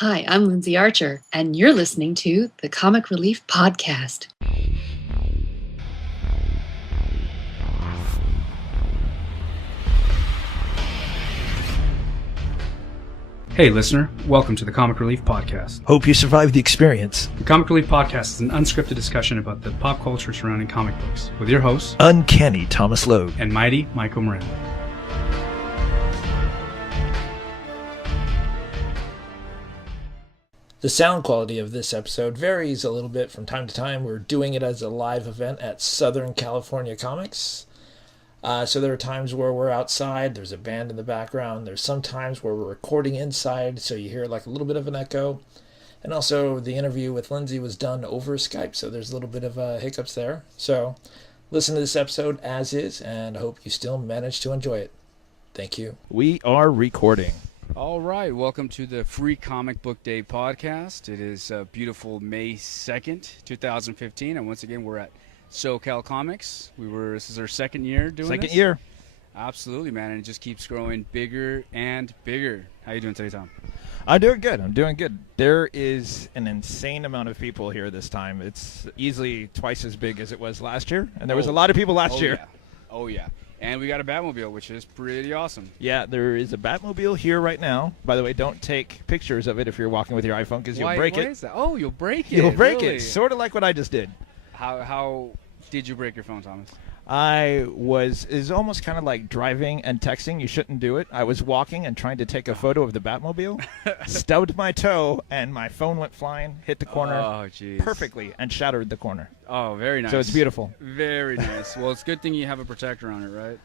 Hi, I'm Lindsay Archer, and you're listening to the Comic Relief Podcast. Hey listener, welcome to the Comic Relief Podcast. Hope you survived the experience. The Comic Relief Podcast is an unscripted discussion about the pop culture surrounding comic books, with your hosts, Uncanny Thomas Logue and Mighty Michael Moran. The sound quality of this episode varies a little bit from time to time. We're doing it as a live event at Southern California Comics. So there are times where we're outside, there's a band in the background. There's some times where we're recording inside, so you hear like a little bit of an echo. And also the interview with Lindsay was done over Skype, so there's a little bit of hiccups there. So listen to this episode as is, and I hope you still manage to enjoy it. Thank you. We are recording. All right, welcome to the Free Comic Book Day podcast. It is a beautiful May 2nd, 2015, and once again we're at SoCal Comics. This is our second year doing this. Second year. Absolutely, man, and it just keeps growing bigger and bigger. How you doing today, Tom? I'm doing good. There is an insane amount of people here this time. It's easily twice as big as it was last year, and there was a lot of people last year. Yeah. Oh, yeah. And we got a Batmobile, which is pretty awesome. Yeah, there is a Batmobile here right now. By the way, don't take pictures of it if you're walking with your iPhone because you'll break Why it. is that? Oh, you'll break it. You'll break really? it. Sort of like what I just did. How did you break your phone, Thomas? It's almost kind of like driving and texting. You shouldn't do it. I was walking and trying to take a photo of the Batmobile, stubbed my toe, and my phone went flying, hit the corner perfectly, and shattered the corner. Oh, very nice. So it's beautiful. Very nice. Well, it's a good thing you have a protector on it, right?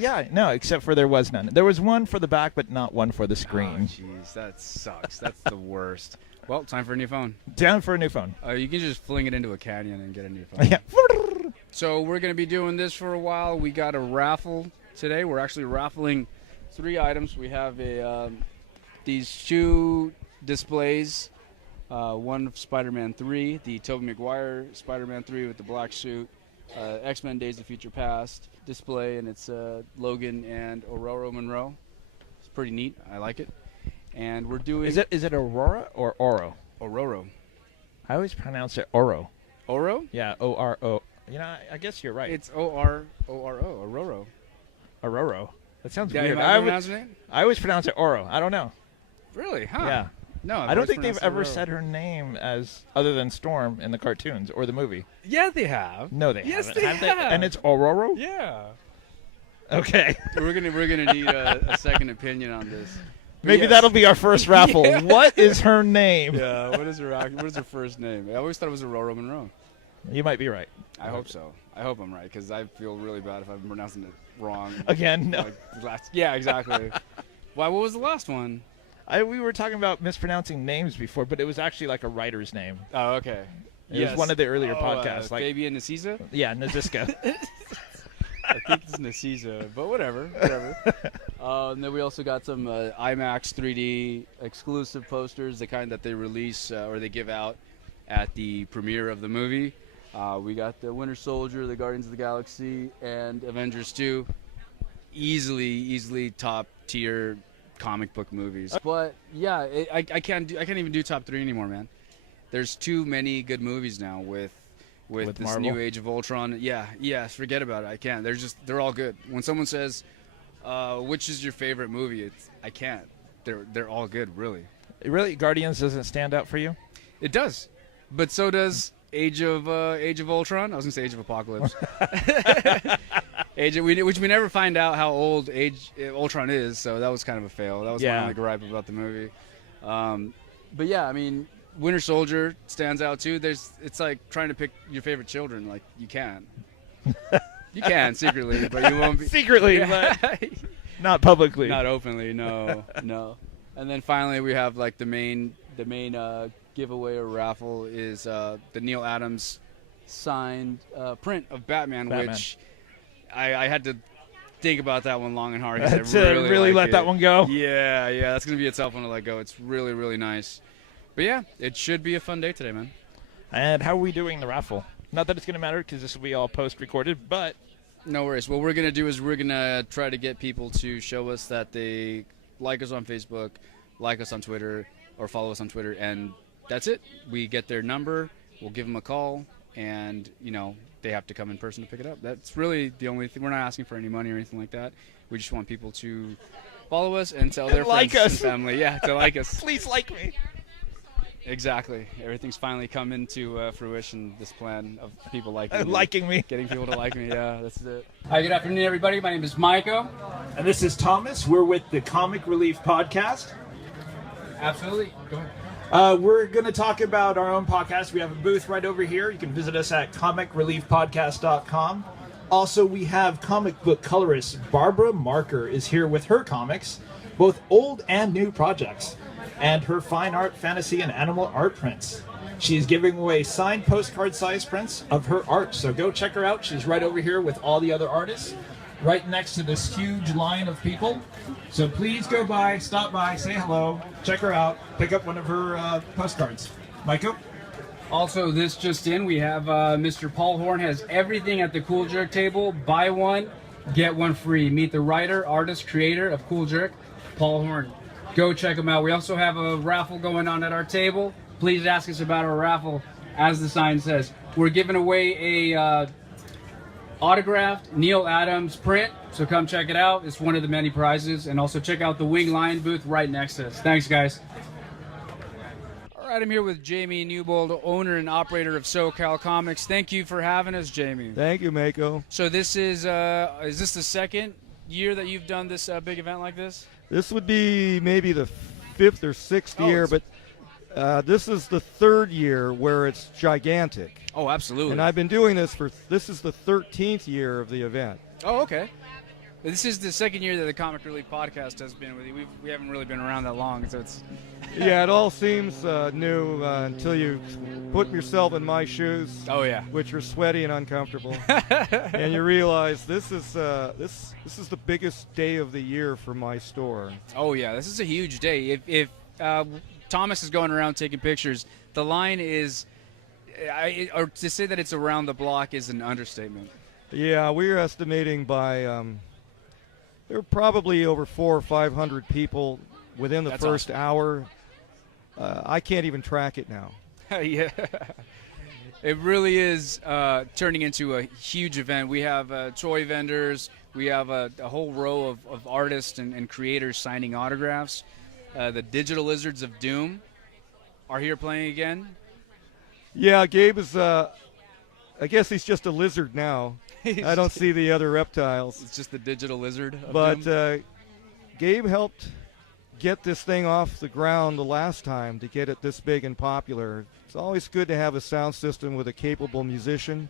Yeah, no, except for there was none. There was one for the back, but not one for the screen. Oh, jeez, that sucks. That's the worst. Well, time for a new phone. Down for a new phone. You can just fling it into a canyon and get a new phone. Yeah. So we're going to be doing this for a while. We got a raffle today. We're actually raffling 3 items. We have these 2 displays. One of Spider-Man 3, the Tobey Maguire Spider-Man 3 with the black suit, X-Men Days of Future Past display, and it's Logan and Aurora Monroe. It's pretty neat. I like it. And we're doing... Is it Aurora or Oro? Aurora. I always pronounce it Oro. Oro? Yeah, O-R-O. You know, I guess you're right. It's O-R-O-R-O. Aurora. Aurora. That sounds Yeah, weird. I always pronounce it Oro. I don't know. Really? Huh? Yeah. No, I don't think they've ever said her name as other than Storm in the cartoons or the movie. Yeah, they have. No, they yes, haven't. They have. And it's Aurora? Yeah. Okay. We're gonna need a second opinion on this. But Maybe yes. that'll be our first raffle. Yeah. What is her name? Yeah, what is her first name? I always thought it was Aurora Monroe. You might be right. I hope so. I hope I'm right, because I feel really bad if I'm pronouncing it wrong. Again, no. Yeah, exactly. Why? What was the last one? We were talking about mispronouncing names before, but it was actually like a writer's name. Oh, okay. It was one of the earlier podcasts. Like Fabian Naziza? Yeah, Naziska. I think it's Naziza, but whatever. And then we also got some IMAX 3D exclusive posters, the kind that they release or they give out at the premiere of the movie. We got the Winter Soldier, the Guardians of the Galaxy, and Avengers 2. Easily top tier comic book movies. But yeah, I can't even do top 3 anymore, man. There's too many good movies now with this Marvel? new Age of Ultron. Yeah, forget about it. I can't. They're all good. When someone says, which is your favorite movie? I can't. They're all good, really. Really, Guardians doesn't stand out for you? It does, but so does Age of Ultron. I was gonna say Age of Apocalypse. Which we never find out how old Ultron is, so that was kind of a fail. That was my only gripe about the movie. But yeah, I mean, Winter Soldier stands out too. It's like trying to pick your favorite children. Like you can secretly, but you won't be secretly, but not publicly, not openly. No. And then finally, we have like the main giveaway or raffle is the Neil Adams signed print of Batman. Which I had to think about that one long and hard. To really let that one go. Yeah, that's gonna be a tough one to let go. It's really nice. But yeah, it should be a fun day today, man. And how are we doing the raffle? Not that it's going to matter because this will be all post-recorded, but... No worries. What we're going to do is we're going to try to get people to show us that they like us on Facebook, like us on Twitter, or follow us on Twitter, and that's it. We get their number, we'll give them a call, and they have to come in person to pick it up. That's really the only thing. We're not asking for any money or anything like that. We just want people to follow us and tell their like friends us. and family. Yeah, to like us. Please like me. Exactly. Everything's finally come into fruition, this plan of people liking me. Liking me. Getting people to like me, yeah, that's it. Hi, good afternoon, everybody. My name is Maiko. And this is Thomas. We're with the Comic Relief Podcast. Absolutely. Go ahead. We're going to talk about our own podcast. We have a booth right over here. You can visit us at comicreliefpodcast.com. Also, we have comic book colorist Barbara Marker is here with her comics, both old and new projects, and her fine art, fantasy, and animal art prints. She's giving away signed postcard size prints of her art, so go check her out. She's right over here with all the other artists, right next to this huge line of people. So please go by, stop by, say hello, check her out, pick up one of her postcards. Michael? Also, this just in, we have Mr. Paul Horn has everything at the Cool Jerk table. Buy one, get one free. Meet the writer, artist, creator of Cool Jerk, Paul Horn. Go check him out. We also have a raffle going on at our table. Please ask us about our raffle. As the sign says, we're giving away a autographed Neil Adams print, so come check it out. It's one of the many prizes. And also check out the Wyng'd Lyon booth right next to us. Thanks, guys. All right, I'm here with Jamie Newbold, owner and operator of SoCal Comics. Thank you for having us, Jamie. Thank you, Mako. So this is this the second year that you've done this big event like this? This would be maybe the fifth or sixth year, but this is the third year where it's gigantic. Oh, absolutely. And I've been doing this this is the 13th year of the event. Oh, okay. This is the second year that the Comic Relief Podcast has been with you. We haven't really been around that long, so it's... Yeah, it all seems new until you put yourself in my shoes. Oh, yeah. Which are sweaty and uncomfortable. And you realize this is the biggest day of the year for my store. Oh, yeah. This is a huge day. If Thomas is going around taking pictures, the line is... or to say that it's around the block is an understatement. Yeah, we're estimating by... there are probably over 400 or 500 people within the first hour. I can't even track it now. Yeah. It really is turning into a huge event. We have toy vendors. We have a whole row of artists and creators signing autographs. The Digital Lizards of Doom are here playing again. Yeah, Gabe is, I guess he's just a lizard now. I don't see the other reptiles. It's just the Digital Lizard of But Doom. Gabe helped get this thing off the ground the last time to get it this big and popular. It's always good to have a sound system with a capable musician.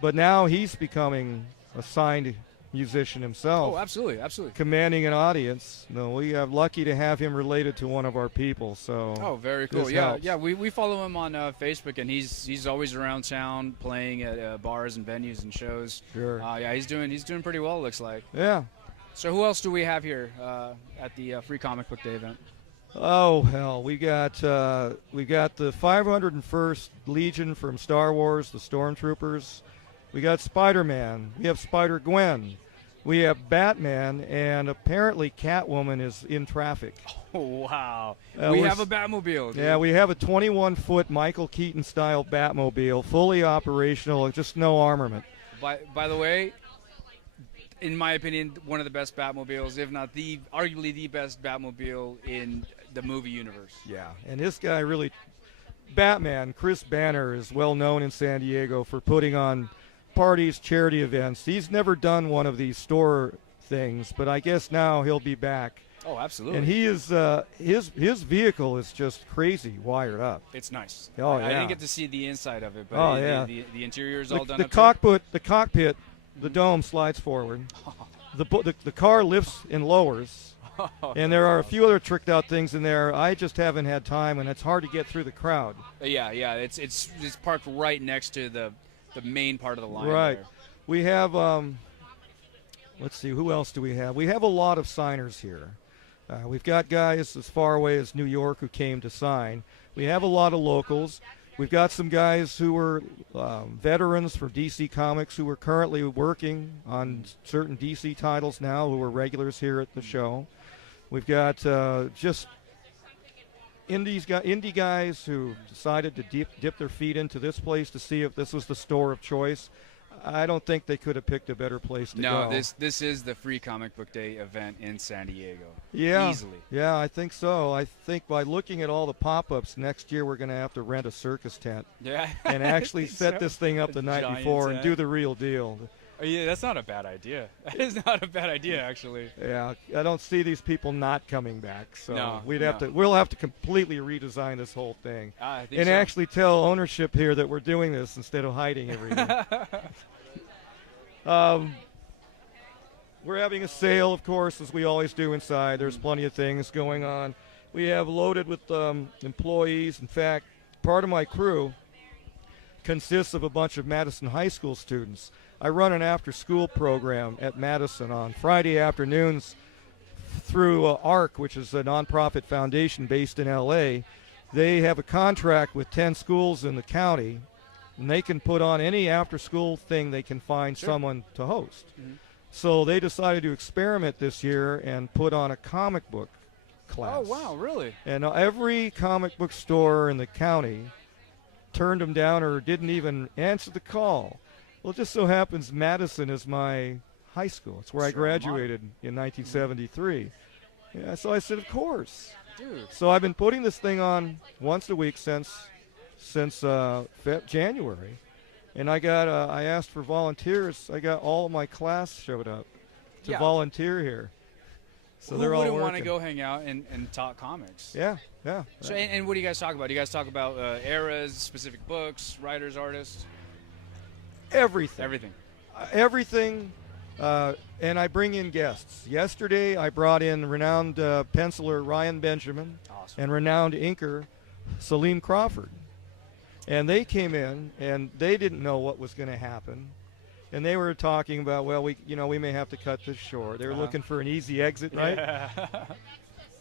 But now he's becoming a signed musician himself. Oh, absolutely, absolutely. Commanding an audience. No, we are lucky to have him related to one of our people. So. Oh, very cool. This Yeah, helps. yeah. We follow him on Facebook, and he's always around town playing at bars and venues and shows. Sure. Yeah, he's doing pretty well. It looks like. Yeah. So who else do we have here at the Free Comic Book Day event? Oh hell, we got the 501st Legion from Star Wars, the Stormtroopers. We got Spider-Man. We have Spider-Gwen. We have Batman, and apparently Catwoman is in traffic. Oh wow! We have a Batmobile. Dude. Yeah, we have a 21-foot Michael Keaton-style Batmobile, fully operational, just no armament. By the way, in my opinion, one of the best Batmobiles, if not arguably the best Batmobile in the movie universe. Yeah, and this guy really, Batman, Chris Banner, is well known in San Diego for putting on parties, charity events. He's never done one of these store things, but I guess now he'll be back. Oh, absolutely. And he is his vehicle is just crazy wired up. It's nice. Oh, I yeah. didn't get to see the inside of it, but Oh, yeah. the interior is all done The up there. cockpit, the dome slides forward. The car lifts and lowers. And there are a few other tricked out things in there. I just haven't had time, and it's hard to get through the crowd. Yeah. It's parked right next to the main part of the line. Right. There. We have, let's see, who else do we have? We have a lot of signers here. We've got guys as far away as New York who came to sign. We have a lot of locals. We've got some guys who are veterans from DC Comics who are currently working on certain DC titles now who are regulars here at the show. We've got just indie guys who decided to dip their feet into this place to see if this was the store of choice. I don't think they could have picked a better place to go. No, this is the free comic book day event in San Diego. Yeah, easily. Yeah, I think so. I think by looking at all the pop-ups next year, we're going to have to rent a circus tent. Yeah, and actually set this thing up the night before and do the real deal. Oh, yeah, that's not a bad idea. That is not a bad idea, actually. Yeah, I don't see these people not coming back. So No, we'll have to completely redesign this whole thing I think and so. actually tell ownership here that we're doing this instead of hiding everything. We're having a sale, of course, as we always do inside. There's plenty of things going on. We have loaded with employees. In fact, part of my crew consists of a bunch of Madison High School students. I run an after-school program at Madison on Friday afternoons through ARC, which is a nonprofit foundation based in L.A. They have a contract with 10 schools in the county, and they can put on any after-school thing they can find someone to host. Mm-hmm. So they decided to experiment this year and put on a comic book class. Oh, wow, really? And every comic book store in the county turned them down or didn't even answer the call. Well, it just so happens Madison is my high school. It's where I graduated in 1973. Yeah, so I said, of course. Dude. So I've been putting this thing on once a week since January, and I asked for volunteers. I got all of my class showed up to volunteer here. So they're all working. Who wouldn't want to go hang out and talk comics? Yeah. So, and what do you guys talk about? Do you guys talk about eras, specific books, writers, artists? Everything. And I bring in guests. Yesterday, I brought in renowned penciler Ryan Benjamin and renowned inker Salim Crawford. And they came in, and they didn't know what was going to happen. And they were talking about, well, we may have to cut this short. They were looking for an easy exit, right? Yeah.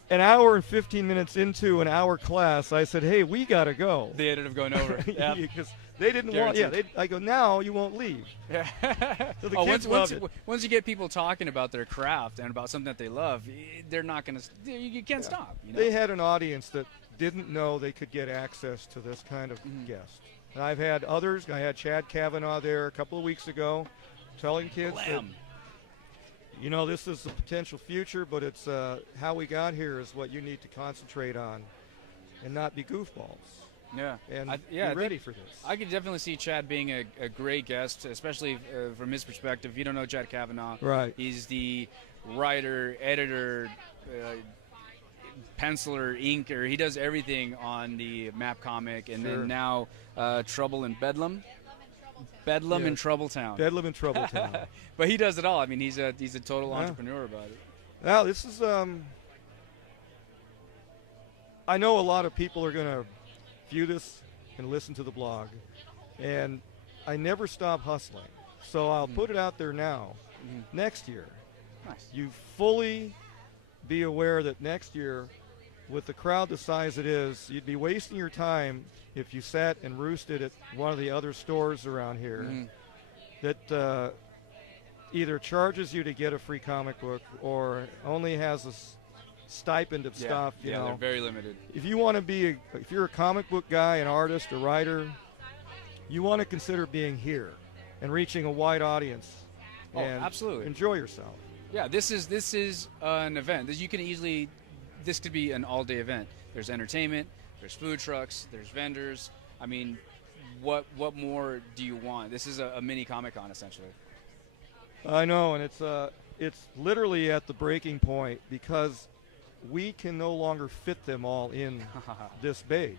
An hour and 15 minutes into an hour class, I said, hey, we got to go. They ended up going over. Yeah. Because they didn't want, I go, now you won't leave. Yeah. So the kids loved it. Once you get people talking about their craft and about something that they love, they're not going to, you can't stop. You know? They had an audience that didn't know they could get access to this kind of guest. And I've had others. I had Chad Kavanaugh there a couple of weeks ago telling kids that, this is the potential future, but it's how we got here is what you need to concentrate on and not be goofballs. Yeah. And be ready for this. I could definitely see Chad being a great guest, especially from his perspective. If you don't know Chad Kavanaugh, right? He's the writer, editor, penciler, inker. He does everything on the Map comic, and then now Trouble in Bedlam. Bedlam in Troubletown. Bedlam in Troubletown. But he does it all. I mean, he's a total entrepreneur about it. Now, this is I know a lot of people are going to view this and listen to the blog, and I never stop hustling. So I'll put it out there now. Next year, you fully be aware that next year, with the crowd the size it is, you'd be wasting your time if you sat and roosted at one of the other stores around here that either charges you to get a free comic book or only has a stipend of stuff. You know, they're very limited. If you want to be, if you're a comic book guy, an artist, a writer, you want to consider being here and reaching a wide audience. And absolutely. Enjoy yourself. Yeah, this is an event. This could be an all-day event. There's entertainment, there's food trucks, there's vendors. I mean, what more do you want? This is a mini Comic-Con, essentially. I know, and it's literally at the breaking point because we can no longer fit them all in this bay.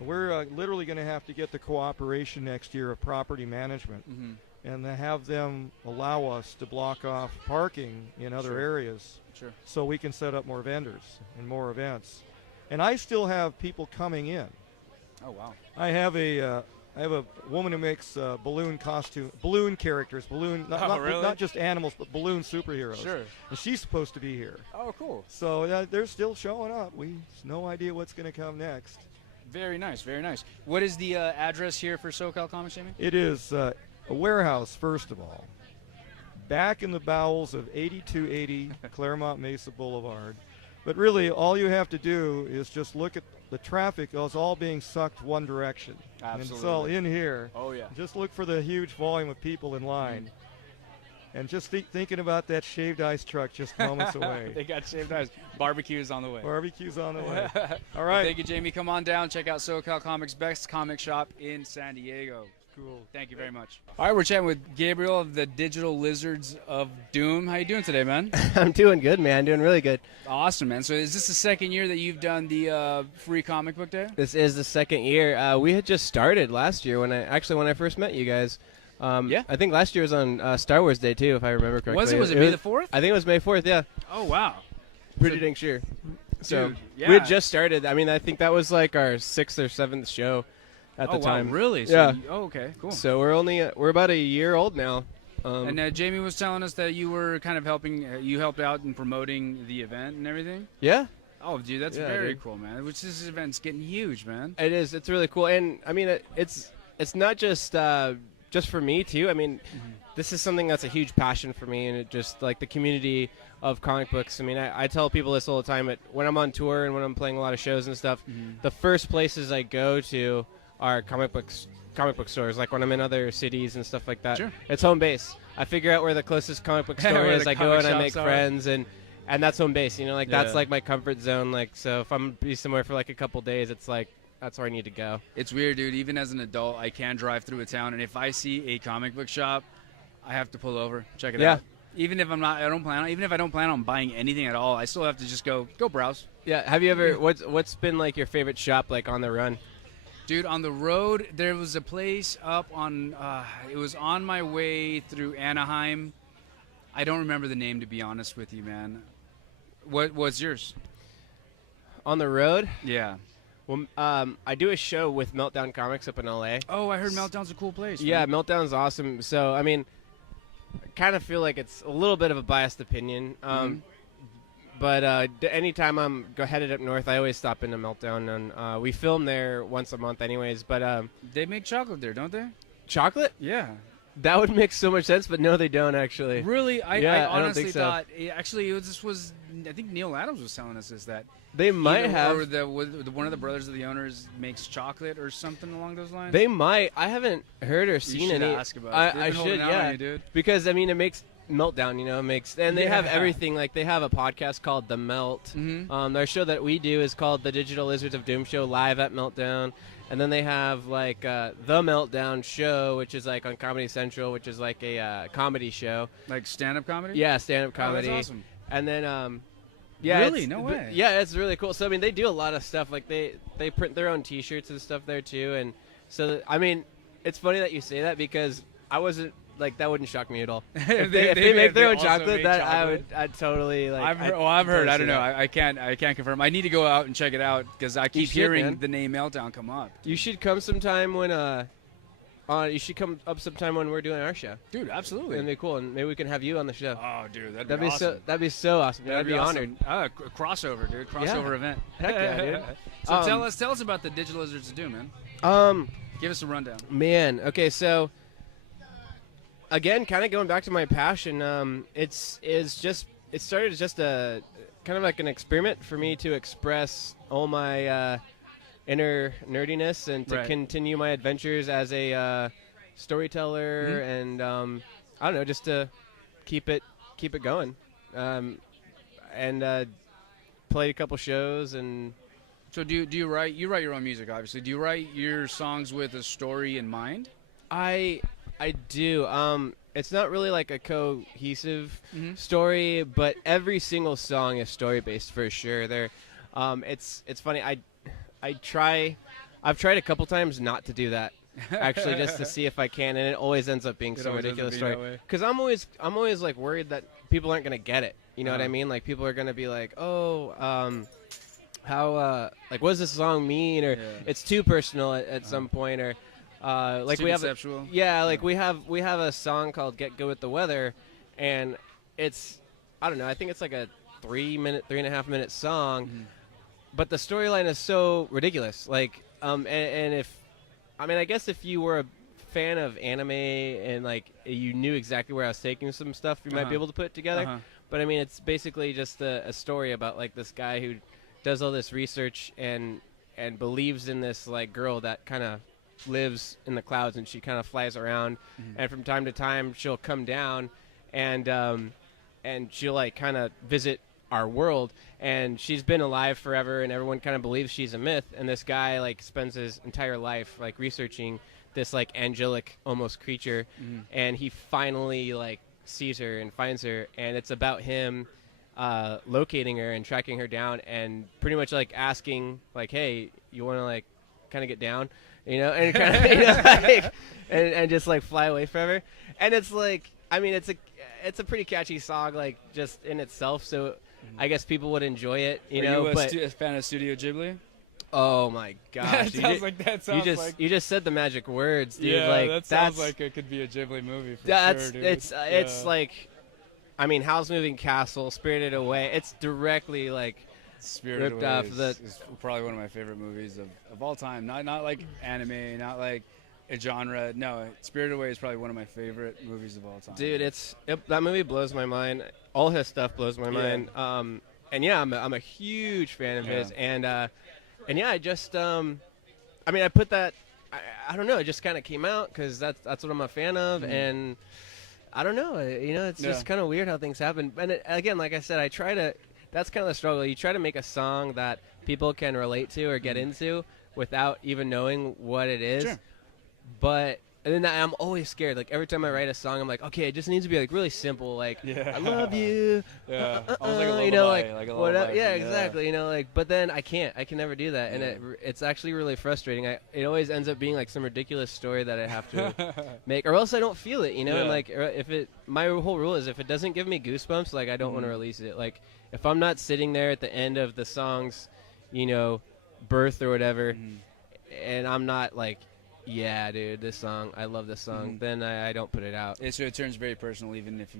We're literally going to have to get the cooperation next year of property management and to have them allow us to block off parking in other areas so we can set up more vendors and more events. And I still have people coming in. Oh, wow. I have a woman who makes balloon characters, not just animals, but balloon superheroes. Sure. And she's supposed to be here. Oh, cool. So they're still showing up. We have no idea what's going to come next. Very nice, very nice. What is the address here for SoCal Comics, Jamie? It is a warehouse, first of all, back in the bowels of 8280 Claremont Mesa Boulevard. But really, all you have to do is just look at the traffic is all being sucked one direction. And it's all Absolutely. in here. Oh yeah. Just look for the huge volume of people in line. And just thinking about that shaved ice truck just moments away. They got shaved ice. Barbecue's on the way. Barbecue's on the way. All Well, right. thank you, Jamie. Come on down. Check out SoCal Comics, best comic shop in San Diego. Cool. Thank you very much. All right, we're chatting with Gabriel of the Digital Lizards of Doom. How you doing today, man? I'm doing good, man. Doing really good. Awesome, man. So is this the second year that you've done the free comic book day? This is the second year. We had just started last year when I first met you guys. Yeah. I think last year was on Star Wars Day too, if I remember correctly. Was it? Was it May the 4th? I think it was May 4th. Yeah. Oh, wow. Pretty dang sure. So Dude, yeah. we had just started. I mean, I think that was like our 6th or 7th show at the time. Wow, really? So Yeah. oh, okay, cool. So we're about a year old now. And Jamie was telling us that you were kind of helping. You helped out in promoting the event and everything. Yeah. Oh, dude, that's Yeah, very dude. cool, man. Which this event's getting huge, man. It is. It's really cool, and I mean, it's not just for me too. I mean, this is something that's a huge passion for me, and it just like the community of comic books. I mean, I tell people this all the time. When I'm on tour and when I'm playing a lot of shows and stuff, the first places I go to are comic book stores. Like when I'm in other cities and stuff like that. Sure. It's home base. I figure out where the closest comic book store Where is. the I go comic and I make shops are. friends and that's home base. You know, like that's Yeah. like my comfort zone. Like so, if I'm be somewhere for like a couple days, it's like that's where I need to go. It's weird, dude. Even as an adult, I can drive through a town, and if I see a comic book shop, I have to pull over, check it Yeah. out. Even if even if I don't plan on buying anything at all, I still have to just go browse. Yeah. Have you ever? What's been like your favorite shop like on the run? Dude, on the road, there was a place up on. It was on my way through Anaheim. I don't remember the name, to be honest with you, man. What's yours? On the road? Yeah. Well, I do a show with Meltdown Comics up in LA. Oh, I heard Meltdown's a cool place. Yeah, man. Meltdown's awesome. So, I mean, I kind of feel like it's a little bit of a biased opinion. But anytime I'm headed up north, I always stop into Meltdown, and we film there once a month anyways. But They make chocolate there, don't they? chocolate? Yeah. That would make so much sense, but no, they don't actually. Really? Yeah, I I don't honestly think so. thought this was I think Neil Adams was telling us this, that They might have. or one of the brothers of the owners makes chocolate or something along those lines. They might. I haven't heard or You seen should any. ask about it. I They've been should, holding out on yeah. you, dude. Because I mean, it makes Meltdown. You know, it makes, and they have Yeah. everything. Like they have a podcast called The Melt. Their show that we do is called The Digital Lizards of Doom Show, live at Meltdown. And then they have like The Meltdown Show, which is like on Comedy Central, which is like a comedy show. Like stand-up comedy? Yeah, stand-up Oh, that's comedy. awesome. And then yeah, Really? it's- No way. Yeah, it's really cool. So I mean, they do a lot of stuff. Like they print their own T-shirts and stuff there too. And so I mean, it's funny that you say that because I wasn't like that wouldn't shock me at all. If they make their own also chocolate, make that chocolate. I'd totally like. I've heard. I don't know. I I can't confirm. I need to go out and check it out because I keep should, hearing man. the name Meltdown come up. You should come sometime when you should come up sometime when we're doing our show. Dude, absolutely. It'd be cool, and maybe we can have you on the show. Oh, dude, that'd That'd be be awesome. so. That'd be so awesome. I'd be awesome. honored. Crossover, dude. Crossover event. Heck yeah, dude. So tell us about the Digital Lizards of Doom, man. Give us a rundown. Man, okay, so again, kind of going back to my passion, it started as just a kind of like an experiment for me to express all my inner nerdiness and to Right. continue my adventures as a storyteller and I don't know, just to keep it going. And played a couple shows and. So do you write your own music, obviously. Do you write your songs with a story in mind? I do. It's not really like a cohesive story, but every single song is story based for sure. It's funny. I've tried a couple times not to do that. Actually, just to see if I can, and it always ends up being some always ends up ridiculous being story. that way. Because I'm always like worried that people aren't gonna get it. You know what I mean? Like people are gonna be like, oh, how like what does this song mean, or it's too personal at some point, or like too we have conceptual? we have a song called Get Good with the Weather, and it's I don't know, I think it's like a 3.5 minute song, but the storyline is so ridiculous. Like and if I mean I guess if you were a fan of anime and like you knew exactly where I was taking some stuff, you might be able to put it together. But I mean it's basically just a story about like this guy who does all this research and and believes in this like girl that kind of lives in the clouds, and she kind of flies around, and from time to time she'll come down, and she'll like kind of visit our world, and she's been alive forever, and everyone kind of believes she's a myth, and this guy like spends his entire life like researching this like angelic almost creature, and he finally like sees her and finds her, and it's about him locating her and tracking her down, and pretty much like asking like, hey, you want to like kind of get down, you know, and kind of, you know, like, and just like fly away forever. And it's like, I mean, it's a pretty catchy song, like just in itself, so I guess people would enjoy it, you know. Are but you a fan of Studio Ghibli? Oh my gosh! You just said the magic words, dude. Yeah, like that sounds like it could be a Ghibli movie. For sure, dude. It's like, I mean, Howl's Moving Castle, Spirited Away. It's directly like Spirited ripped Away off is probably one of my favorite movies of all time. Not like anime, not like a genre. No, Spirited Away is probably one of my favorite movies of all time. Dude, that movie blows my mind. All his stuff blows my mind. And yeah, I'm a huge fan of his. And yeah, I just I mean, I put that. I don't know. It just kind of came out because that's what I'm a fan of, and I don't know. You know, it's just kind of weird how things happen. And again, like I said, I try to. That's kind of the struggle. You try to make a song that people can relate to or get into without even knowing what it is. Sure. But and then I'm always scared. Like every time I write a song, I'm like, okay, it just needs to be like really simple. Like I love you. Yeah. Almost like a lullaby. You know, like a lullaby. Yeah, exactly. You know, like, but then I can never do that, and it's actually really frustrating. It always ends up being like some ridiculous story that I have to make, or else I don't feel it. You know, and like my whole rule is if it doesn't give me goosebumps, like I don't want to release it. Like if I'm not sitting there at the end of the song's, you know, birth or whatever, and I'm not like, yeah, dude, this song, I love this song, then I don't put it out. So it turns very personal, even if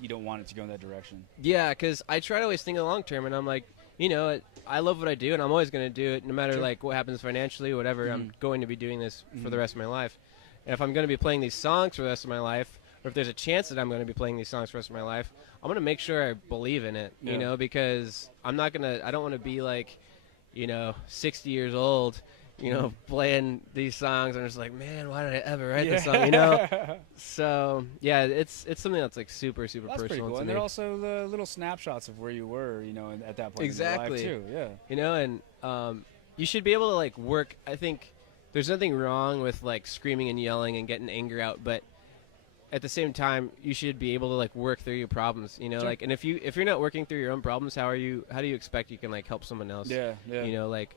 you don't want it to go in that direction. Yeah, because I try to always think of the long term, and I'm like, you know, I love what I do, and I'm always going to do it, no matter like what happens financially, whatever. I'm going to be doing this for the rest of my life. And if I'm going to be playing these songs for the rest of my life, or if there's a chance that I'm going to be playing these songs for the rest of my life, I'm going to make sure I believe in it, you know, because I don't want to be like, you know, 60 years old, you know, playing these songs, and I'm just like, man, why did I ever write this song, you know? So, yeah, it's something that's, like, super That's personal pretty cool. to And me. they're also the little snapshots of where you were, you know, at that point Exactly. in your life, too. Yeah. You know, and you should be able to, like, work. I think there's nothing wrong with, like, screaming and yelling and getting anger out, but at the same time, you should be able to, like, work through your problems, you know? Sure. Like, and if you're not working through your own problems, how do you expect you can, like, help someone else? Yeah. You know, like...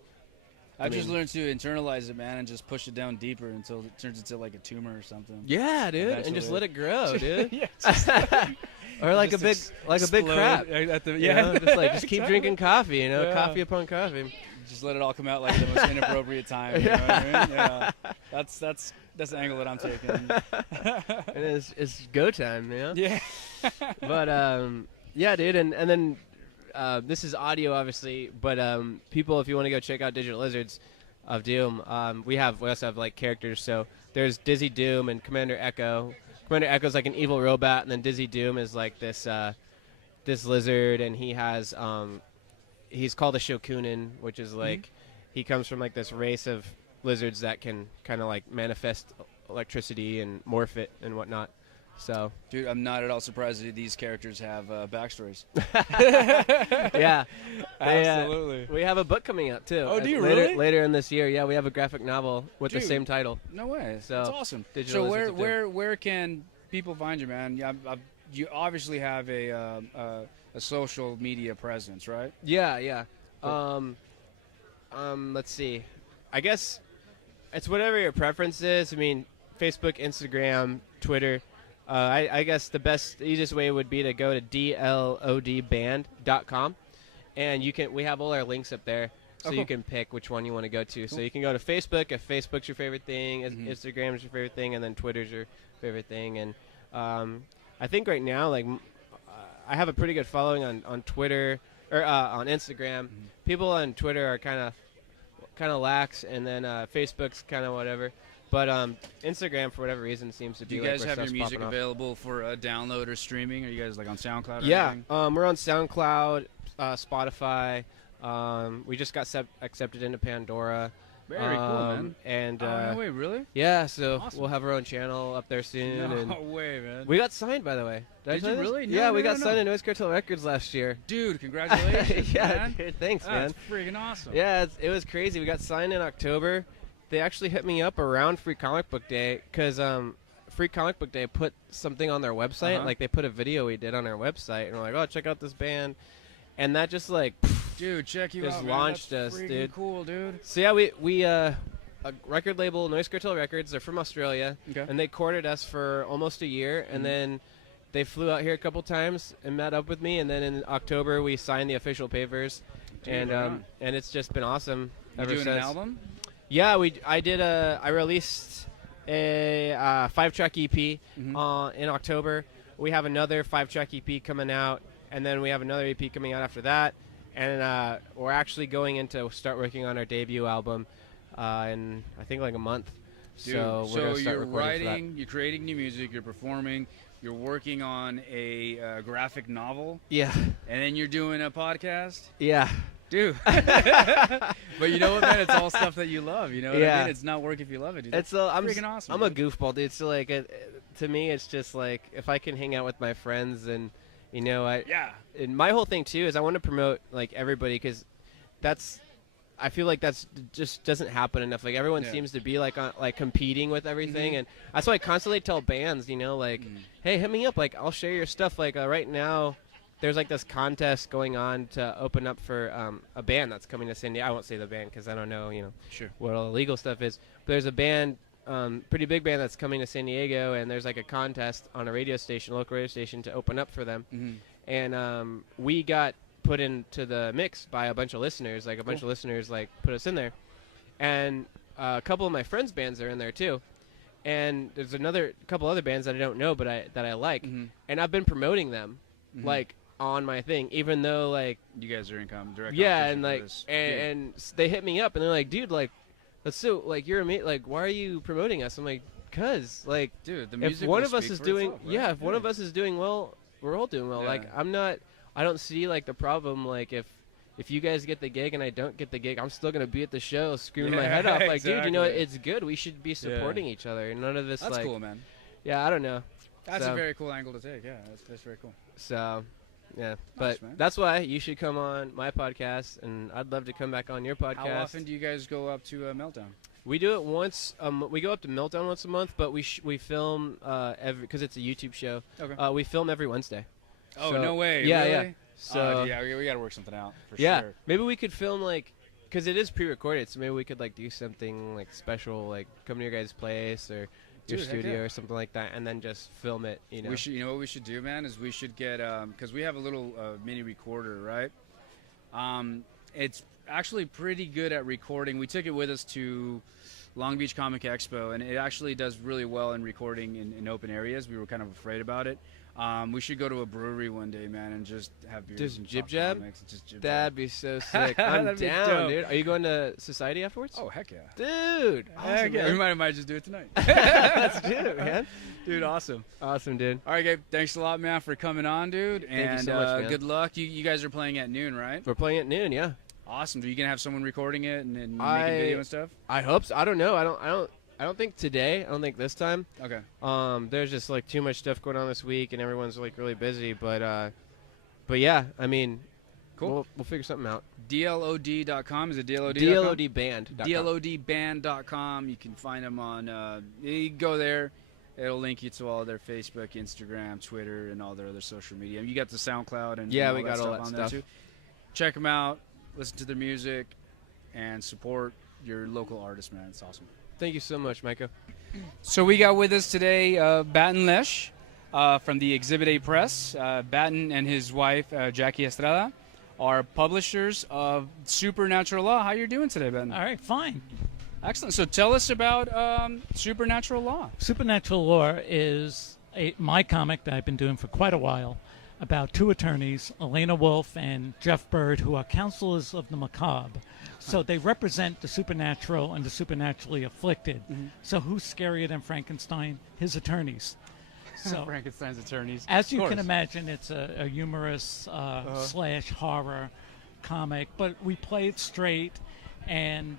I've just learned to internalize it, man, and just push it down deeper until it turns into like a tumor or something. Yeah, dude, and just let it grow, dude. Yeah, or like a big crap. Just keep drinking coffee, you know, coffee upon coffee. Just let it all come out like the most inappropriate time. You know what I mean? Yeah, that's the angle that I'm taking. And it's go time, you know. Yeah. But yeah, dude, and then. This is audio, obviously, but people, if you want to go check out Digital Lizards of Doom, we also have like characters. So there's Dizzy Doom and Commander Echo. Commander Echo is like an evil robot, and then Dizzy Doom is like this lizard, and he has he's called a Shokunin, which is like he comes from like this race of lizards that can kind of like manifest electricity and morph it and whatnot. So, dude, I'm not at all surprised that these characters have backstories. Yeah, absolutely. We have a book coming out too. Oh, do you really? Later in this year, yeah, we have a graphic novel with the same title. No way. So that's awesome. So where can people find you, man? You obviously have a social media presence, right? Yeah. Let's see. I guess it's whatever your preference is. I mean, Facebook, Instagram, Twitter. I guess the easiest way would be to go to dlodband.com, and we have all our links up there, so you can pick which one you want to go to. Cool. So you can go to Facebook if Facebook's your favorite thing, Instagram's your favorite thing, and then Twitter's your favorite thing. And I think right now, like, I have a pretty good following on Twitter or on Instagram. People on Twitter are kind of lax, and then Facebook's kind of whatever. But Instagram, for whatever reason, seems to be. Do you guys have your music available for download or streaming? Are you guys like on SoundCloud? Or anything? We're on SoundCloud, Spotify, We just got accepted into Pandora. Very cool, man. And no way, really? yeah, so Awesome. we'll have our own channel up there soon. No and way, man. we got signed, by the way. Did I Did tell you this? really? No, Yeah, no, we no, got no. signed to Noise Cartel Records last year. Dude, congratulations, Yeah, man. dude, thanks, man. That's freaking awesome. Yeah, it was crazy. We got signed in October. They actually hit me up around Free Comic Book Day because Free Comic Book Day put something on their website. Uh-huh. Like, they put a video we did on our website, and we're like, oh, check out this band. And that just, like, Dude, check you just out, man. launched That's us, freaking dude. cool, dude. So, yeah, we a record label, Noise Cartel Records, they're from Australia, Okay. and they courted us for almost a year, and then they flew out here a couple times and met up with me, and then in October we signed the official papers, Dude, right on. and it's just been awesome You ever doing since. an album? Yeah, I released a 5-track EP Mm-hmm. in October. We have another 5-track EP coming out, and then we have another EP coming out after that, and we're actually going into start working on our debut album in I think like a month. Dude, So we're gonna start you're recording for that. writing, you're creating new music, you're performing, you're working on a graphic novel, Yeah, and then you're doing a podcast. yeah, Dude. But you know what, man? It's all stuff that you love. You know what I Yeah. mean? It's not work if you love it, dude. it's That's I'm freaking awesome. I'm a dude. goofball, dude. So like, to me, it's just like if I can hang out with my friends and you know and my whole thing too is I want to promote like everybody because I feel like that's just doesn't happen enough. Like everyone Yeah. seems to be like competing with everything, and that's why I constantly tell bands, you know, like, hey, hit me up. Like I'll share your stuff. Like right now, there's like this contest going on to open up for a band that's coming to San Diego. I won't say the band because I don't know, you know, Sure. what all the legal stuff is. But there's a band, pretty big band that's coming to San Diego, and there's like a contest on a radio station, local radio station, to open up for them. Mhm. And we got put into the mix by a bunch of listeners. Like a bunch of listeners like put us in there, and a couple of my friends' bands are in there too. And there's couple other bands that I don't know, but that I like, and I've been promoting them, like on my thing, even though like You guys are in direct yeah, competition and for like this. and they hit me up and they're like, dude, like that's so like you're amazing. Like why are you promoting us? I'm like, cause like Dude, the if music one will of us speak is for doing itself, right? yeah, if one of us is doing well, we're all doing well. Yeah. Like I don't see like the problem. Like if you guys get the gig and I don't get the gig, I'm still gonna be at the show screaming my Yeah, head off. Like, dude, you know exactly. it's good. We should be supporting each other. None of this That's like cool, man. yeah, I don't know. That's So- a very cool angle to take. Yeah, that's very cool. So yeah, but man. that's why you should come on my podcast, and I'd love to come back on your podcast. How often do you guys go up to Meltdown? We do it once. We go up to Meltdown once a month, but we film because it's a YouTube show. Okay. We film every Wednesday. Oh, So- no way. Yeah, really? yeah. So yeah, we got to work something out for yeah, sure. maybe we could film like because it is pre-recorded, so maybe we could like do something like special, like come to your guys' place or your Dude, heck studio yeah. or something like that, and then just film it. You know. We should, you know what we should do, man, is we should get because we have a little mini recorder, right? It's actually pretty good at recording. We took it with us to Long Beach Comic Expo, and it actually does really well in recording in open areas. We were kind of afraid about it. We should go to a brewery one day, man, and just have beers Just and jib talk jab? comics and just jib That'd jab. be so sick. I'm That'd be down, dope. dude. Are you going to Society afterwards? Oh, heck yeah. Dude, Heck awesome, yeah. man. We might just do it tonight. Let's do it, man. Dude, awesome. Awesome, dude. All right, Gabe, thanks a lot, man, for coming on, dude. Thank you And so much, man. good luck. You guys are playing at noon, right? We're playing at noon, yeah. Awesome. Are you gonna have someone recording it and making I- video and stuff? I hope so. I don't know. I don't think today. I don't think this time. Okay. There's just like too much stuff going on this week, and everyone's like really busy. But yeah, I mean, Cool. We'll figure something out. DLOD.com. Is it DLOD? DLODband.com. DLODband.com. You can find them on. You go there. It'll link you to all their Facebook, Instagram, Twitter, and all their other social media. You got the SoundCloud and Yeah, and we got all that on stuff. there too. Check them out. Listen to their music, and support your local artists, man. It's awesome. Thank you so much, Micah. So we got with us today Batten Lesh from the Exhibit A Press. Batten and his wife, Jackie Estrada, are publishers of Supernatural Law. How you doing today, Batten? All right, fine. Excellent. So tell us about Supernatural Law. Supernatural Law is my comic that I've been doing for quite a while about two attorneys, Elena Wolf and Jeff Bird, who are counselors of the macabre. So they represent the supernatural and the supernaturally afflicted. So who's scarier than Frankenstein? His attorneys. So Frankenstein's attorneys. as you Of can course. imagine, it's a humorous slash horror comic, but we play it straight, and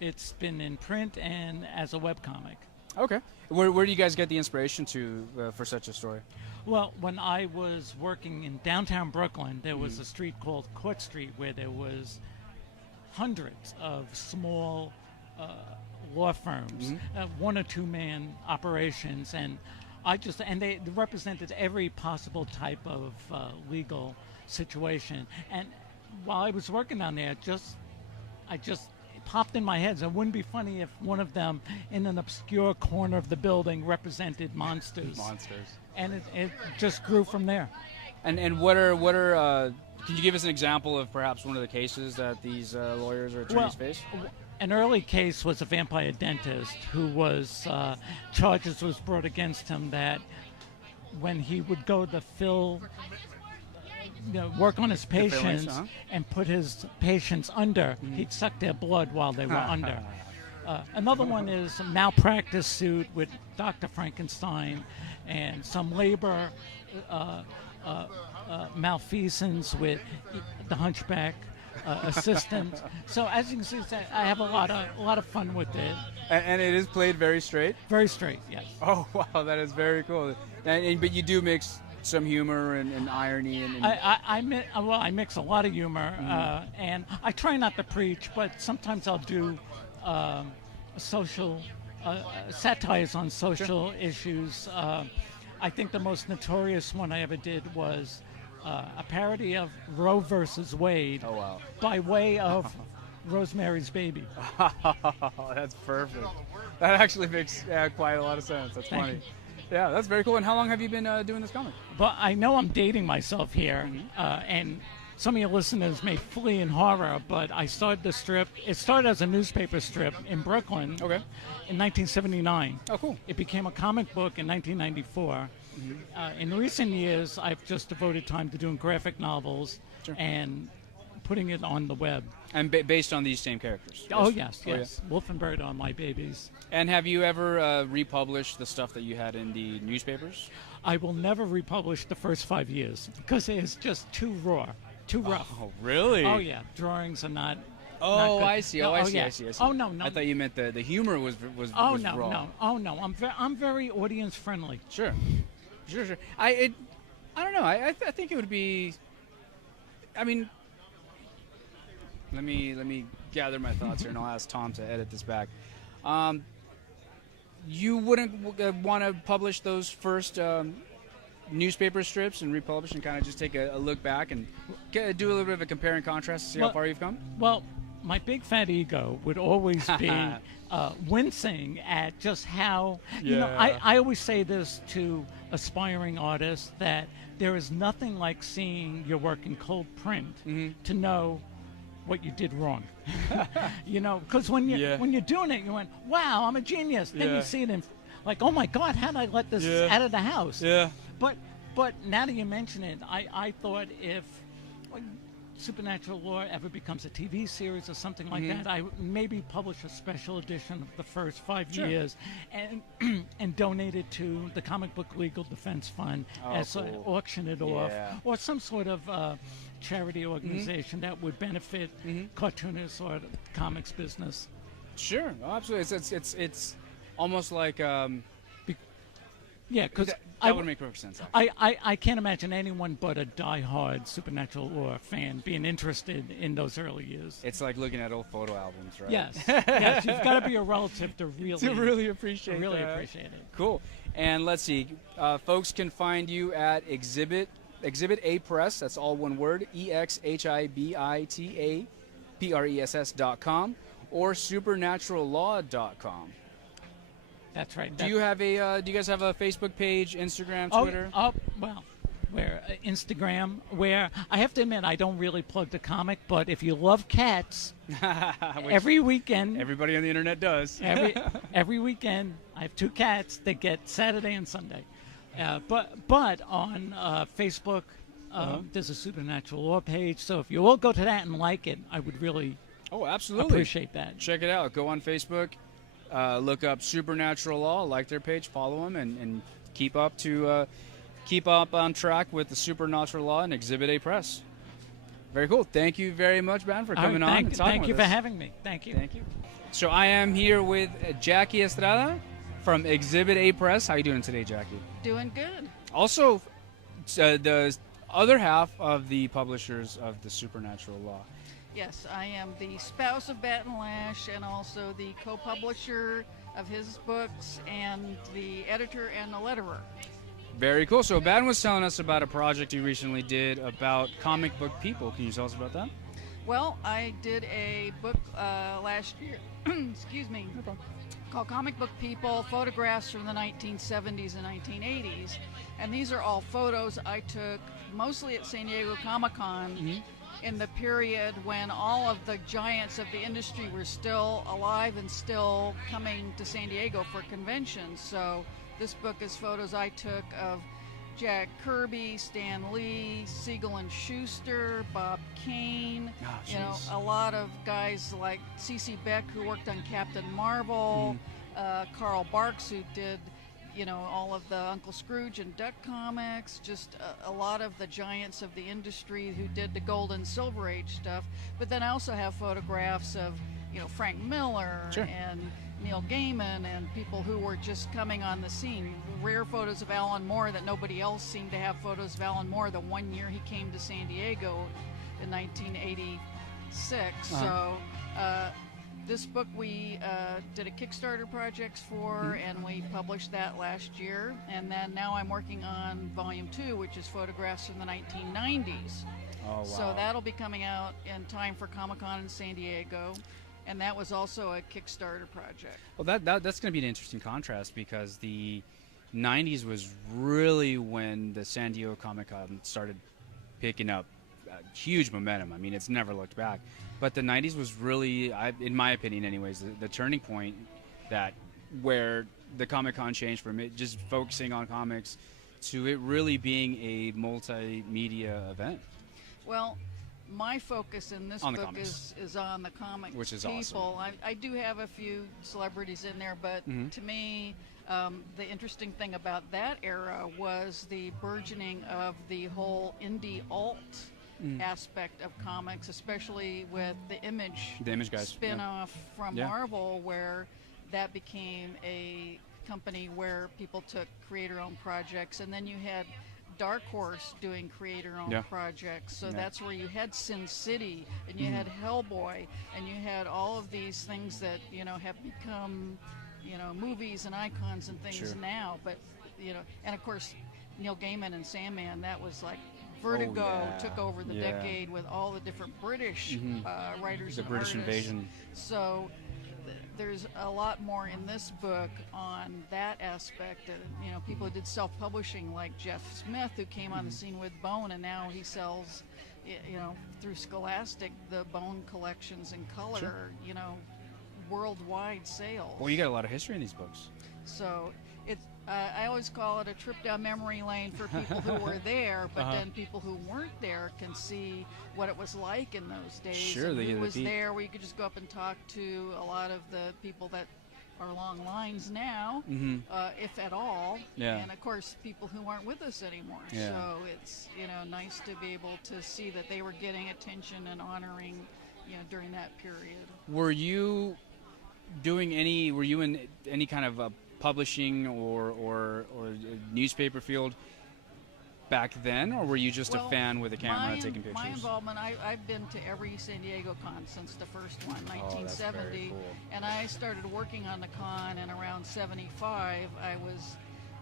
it's been in print and as a webcomic. Okay. Where do you guys get the inspiration to for such a story? Well, when I was working in downtown Brooklyn, there was a street called Court Street where there was hundreds of small law firms, 1 or 2 man operations, and they represented every possible type of legal situation. And while I was working down there, I just it popped in my head. So it wouldn't be funny if one of them, in an obscure corner of the building, represented monsters. And it just grew from there. And what are can you give us an example of perhaps one of the cases that these lawyers or attorneys face? An early case was a vampire dentist who was charges was brought against him that when he would go to work on his patients and put his patients under, he'd suck their blood while they were under. Another one is a malpractice suit with Dr. Frankenstein and some labor malfeasance with the hunchback assistant. So as you can see, I have a lot of fun with it. And it is played very straight? Very straight, yes. Oh, wow, that is very cool. But you do mix some humor and irony. I mix a lot of humor, and I try not to preach, but sometimes I'll do social satires on social issues. I think the most notorious one I ever did was a parody of Roe versus Wade. Oh, wow. By way of Rosemary's Baby. That's perfect. That actually makes quite a lot of sense. That's Thank funny. you. Yeah, that's very cool. And how long have you been doing this comic? But I know I'm dating myself here, and some of your listeners may flee in horror, but I started the strip. It started as a newspaper strip in Brooklyn in 1979. Oh, cool. It became a comic book in 1994. In recent years, I've just devoted time to doing graphic novels and putting it on the web. And based on these same characters? Oh, yes. Oh, yeah. Wolf and Bird are my babies. And have you ever republished the stuff that you had in the newspapers? I will never republish the first 5 years because it is just too raw, too rough. Oh, really? Oh, yeah. Drawings are not. Oh, not good. I see. No, I see. Oh, no. I thought you meant the humor was Oh, was no, raw. no. Oh, no. I'm very audience friendly. Sure. I don't know. I think it would be. I mean, let me gather my thoughts here, and I'll ask Tom to edit this back. You wouldn't want to publish those first newspaper strips and republish and kind of just take a look back and do a little bit of a compare and contrast to see how far you've come? Well, my big fat ego would always be wincing at just how, I always say this to aspiring artists, that there is nothing like seeing your work in cold print to know what you did wrong. Because when you're doing it, you went, wow, I'm a genius. Then you see it in, like, oh my God, how did I let this out of the house? Yeah. But now that you mention it, I thought if Supernatural Law ever becomes a TV series or something like that, I would maybe publish a special edition of the first 5 years and donate it to the Comic Book Legal Defense Fund, auction it off, or some sort of charity organization that would benefit cartoonists or the comics business. Sure, absolutely. It's almost like because that would make perfect sense. I can't imagine anyone but a die-hard Supernatural Law fan being interested in those early years. It's like looking at old photo albums, right? Yes, you've got to be a relative to really appreciate it. Cool. And let's see, folks can find you at Exhibit A Press. That's all one word. EXHIBITAPRESS.com or supernaturallaw.com. That's right. Do you guys have a Facebook page, Instagram, Twitter? Where Instagram, where I have to admit I don't really plug the comic, but if you love cats, every weekend, everybody on the internet does. every weekend, I have 2 cats that get Saturday and Sunday. But on Facebook, there's a Supernatural Law page. So if you all go to that and like it, I would really appreciate that. Check it out. Go on Facebook. Look up Supernatural Law, like their page, follow them, and keep up on track with the Supernatural Law and Exhibit A Press. Very cool. Thank you very much, Ben, for coming on and talking Thank with you us. for having me. Thank you. Thank you. So I am here with Jackie Estrada from Exhibit A Press. How you doing today, Jackie? Doing good. Also, the other half of the publishers of the Supernatural Law. Yes, I am the spouse of Bat and Lash and also the co-publisher of his books and the editor and the letterer. Very cool. So Ben was telling us about a project he recently did about comic book people. Can you tell us about that? Well, I did a book last year, excuse me, called Comic Book People, Photographs from the 1970s and 1980s. And these are all photos I took mostly at San Diego Comic-Con in the period when all of the giants of the industry were still alive and still coming to San Diego for conventions. So this book is photos I took of Jack Kirby, Stan Lee, Siegel and Schuster, Bob Kane, a lot of guys like C.C. Beck, who worked on Captain Marvel, Carl Barks, who did all of the Uncle Scrooge and Duck comics, just a lot of the giants of the industry who did the Gold and Silver Age stuff. But then I also have photographs of, Frank Miller and Neil Gaiman and people who were just coming on the scene. Rare photos of Alan Moore that nobody else seemed to have photos of Alan Moore the one year he came to San Diego in 1986. So this book we did a Kickstarter project for, and we published that last year. And then now I'm working on Volume 2, which is photographs from the 1990s. Oh, wow. So that'll be coming out in time for Comic-Con in San Diego. And that was also a Kickstarter project. Well, that's going to be an interesting contrast, because the 90s was really when the San Diego Comic-Con started picking up huge momentum. I mean, it's never looked back. But the 90s was really, in my opinion anyways, the turning point where the Comic-Con changed from it just focusing on comics to it really being a multimedia event. Well, my focus in this book is on the comic Which is people. awesome. I do have a few celebrities in there, but to me, the interesting thing about that era was the burgeoning of the whole indie alt aspect of comics, especially with the Image guys spin-off from Marvel, where that became a company where people took creator-owned projects, and then you had Dark Horse doing creator-owned projects. So that's where you had Sin City, and you had Hellboy, and you had all of these things that have become movies and icons and things now. But and of course Neil Gaiman and Sandman, that was like Vertigo took over the decade with all the different British writers the and British artists. invasion. So there's a lot more in this book on that aspect. And, people who did self-publishing, like Jeff Smith, who came on the scene with Bone, and now he sells, through Scholastic, the Bone collections in color, worldwide sales. Well, you got a lot of history in these books. So it's I always call it a trip down memory lane for people who were there, but then people who weren't there can see what it was like in those days. Sure, and they who get a was peek. there, where you could just go up and talk to a lot of the people that are long lines now, if at all. Yeah. And of course, people who aren't with us anymore. Yeah. So it's nice to be able to see that they were getting attention and honoring during that period. Were you in any kind of publishing or newspaper field back then, or were you just a fan with a camera taking pictures? My involvement, I've been to every San Diego con since the first one, 1970. That's very cool. And I started working on the con in around 75. I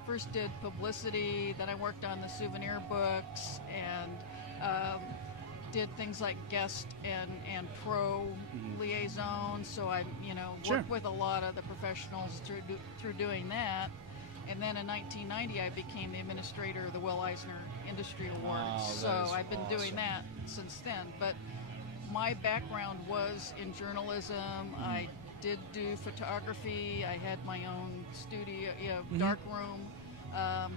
first did publicity, then I worked on the souvenir books, and did things like guest and pro liaison. So I worked with a lot of the professionals through doing that. And then in 1990, I became the administrator of the Will Eisner Industry Awards. So I've been doing that since then. But my background was in journalism. I did do photography. I had my own studio, dark room.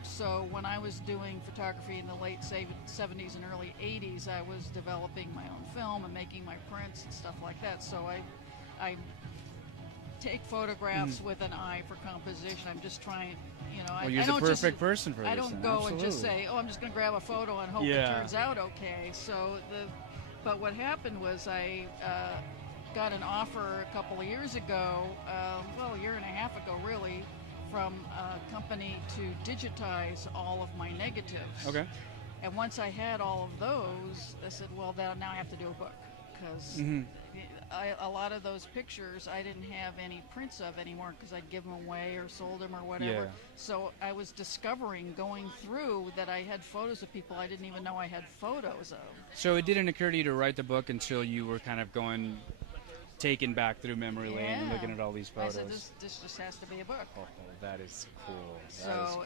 So when I was doing photography in the late 70s and early 80s, I was developing my own film and making my prints and stuff like that. So I take photographs with an eye for composition. I'm just trying, you're the perfect person for this. I don't go and just say, I'm just going to grab a photo and hope it turns out okay. So But what happened was I got an offer a couple of years ago, well, a year and a half ago really, from a company to digitize all of my negatives. Okay. And once I had all of those, I said, well, now I have to do a book, because a lot of those pictures I didn't have any prints of anymore because I'd give them away or sold them or whatever. Yeah. So I was discovering, going through, that I had photos of people I didn't even know I had photos of. So it didn't occur to you to write the book until you were kind of taken back through memory lane and Yeah. looking at all these photos. I said, this just has to be a book. Oh, that is cool. So, That is cool.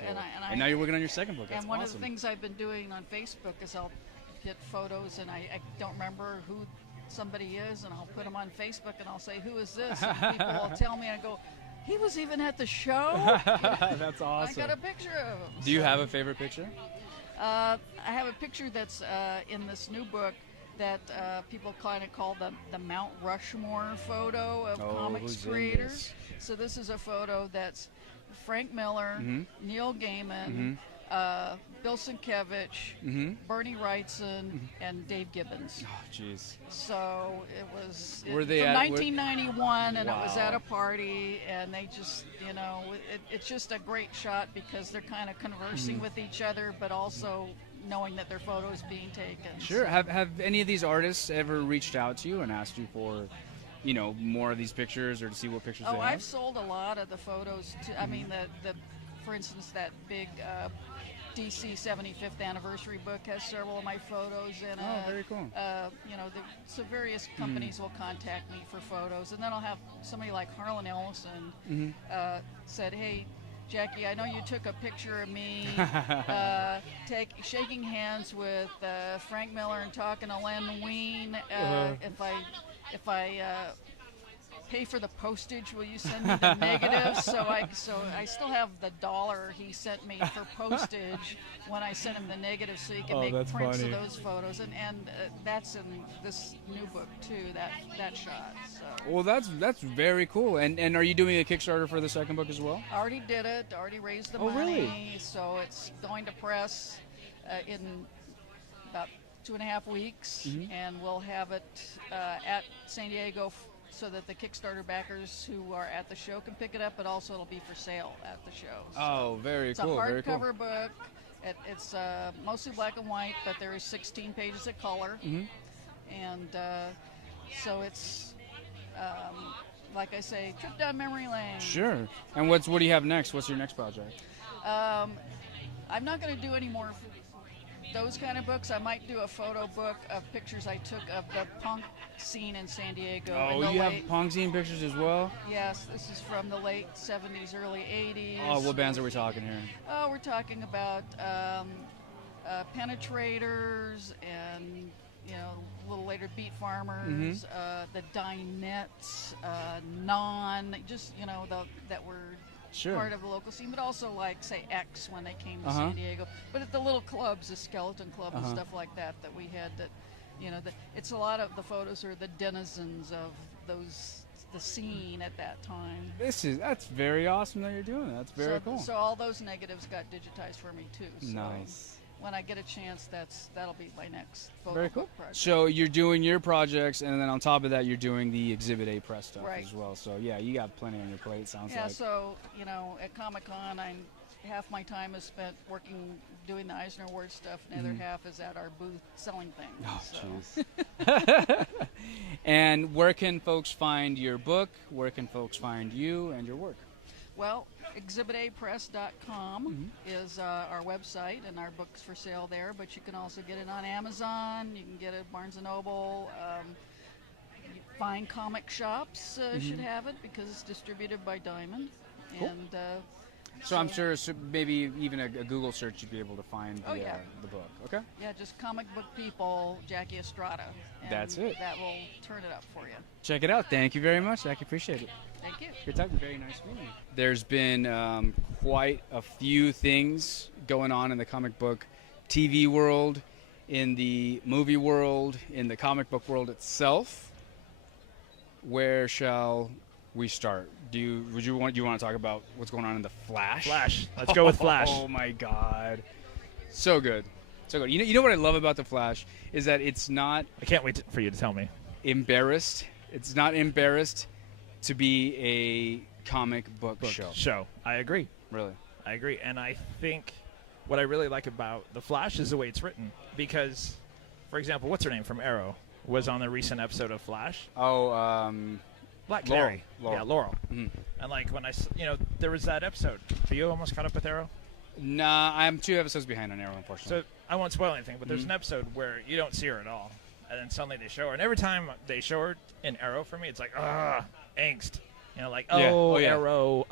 and now you're working on your second book. That's and one awesome. of the things I've been doing on Facebook is I'll get photos, and I don't remember who somebody is, and I'll put them on Facebook, and I'll say, who is this? And people will tell me, I go, he was even at the show? That's awesome. I got a picture of him. Do you have a favorite picture? I have a picture that's in this new book that people kind of call the Mount Rushmore photo of comics who's in creators. So this is a photo that's Frank Miller, Neil Gaiman, Bill Sienkiewicz, Bernie Wrightson, and Dave Gibbons. Oh, jeez. So it was Were they from at- 1991, and it was Wow. at a party, and they just, it's just a great shot because they're kind of conversing with each other, but also knowing that their photo is being taken. Sure. Have any of these artists ever reached out to you and asked you for, more of these pictures or to see what pictures they Oh, have? I've sold a lot of the photos. I mean, for instance, that big DC 75th anniversary book has several of my photos in it. Oh, very cool. So various companies will contact me for photos, and then I'll have somebody like Harlan Ellison said, "Hey, Jackie, I know you took a picture of me shaking hands with Frank Miller and talking to Len Wein. If I pay for the postage, will you send me the negative?" So I still have the $1 he sent me for postage when I sent him the negative, so he can make that's prints funny. of those photos, and that's in this new book too. That shot. So Well, that's very cool. And are you doing a Kickstarter for the second book as well? I already did it. Already raised the Oh, money. really? So it's going to press in about 2.5 weeks, and we'll have it at San Diego so that the Kickstarter backers who are at the show can pick it up, but also it'll be for sale at the show. So Oh, very it's cool. a Very cool. hardcover book. It's mostly black and white, but there is 16 pages of color. And so it's, like I say, trip down memory lane. Sure. And what do you have next? What's your next project? I'm not going to do any more those kind of books. I might do a photo book of pictures I took of the punk scene in San Diego. Oh, in the you have late, punk scene pictures as well? Yes, this is from the late 70s, early 80s. Oh, what bands are we talking here? Oh, we're talking about Penetrators and, a little later Beat Farmers, the Dinettes, Non, just, that were Sure. part of the local scene, but also like, say, X when they came to San Diego. But at the little clubs, the Skeleton Club and stuff like that we had that, it's a lot of the photos are the denizens of the scene at that time. That's very awesome that you're doing that. That's very cool. So all those negatives got digitized for me too. So Nice. when I get a chance, that'll be my next photo Very cool. book project. So you're doing your projects, and then on top of that, you're doing the Exhibit A press stuff Right. as well. So yeah, you got plenty on your plate. Sounds Yeah, like. so at Comic-Con, half my time is spent doing the Eisner Award stuff, and the other half is at our booth selling things. Oh, so. jeez. And where can folks find your book? Where can folks find you and your work? Well, exhibitapress.com is our website, and our book's for sale there, but you can also get it on Amazon. You can get it at Barnes & Noble. Fine comic shops should have it because it's distributed by Diamond. Cool. And So I'm sure maybe even a Google search you'd be able to find the book. Okay. Yeah, just Comic Book People, Jackie Estrada. And That's it. That will turn it up for you. Check it out. Thank you very much, Jackie. Appreciate it. Thank you. Good talking. Very nice meeting you. There's been quite a few things going on in the comic book TV world, in the movie world, in the comic book world itself. Where shall we start? Do you want to talk about what's going on in the Flash? Flash. Let's go with Flash. Oh my God, so good. So good. You know what I love about the Flash is that it's not. I can't wait for you to tell me. Embarrassed. It's not embarrassed to be a comic book show. I agree. Really. I agree. And I think what I really like about The Flash is the way it's written. Because, for example, what's her name from Arrow was on the recent episode of Flash. Oh, Black Laurel. Canary. Laurel. Yeah, Laurel. Mhm. And like when there was that episode. Are you almost caught up with Arrow? Nah, I'm 2 episodes behind on Arrow, unfortunately. So I won't spoil anything, but there's an episode where you don't see her at all. And then suddenly they show her. And every time they show her in Arrow for me, it's like, angst. You know, like, Arrow, yeah, Arrow.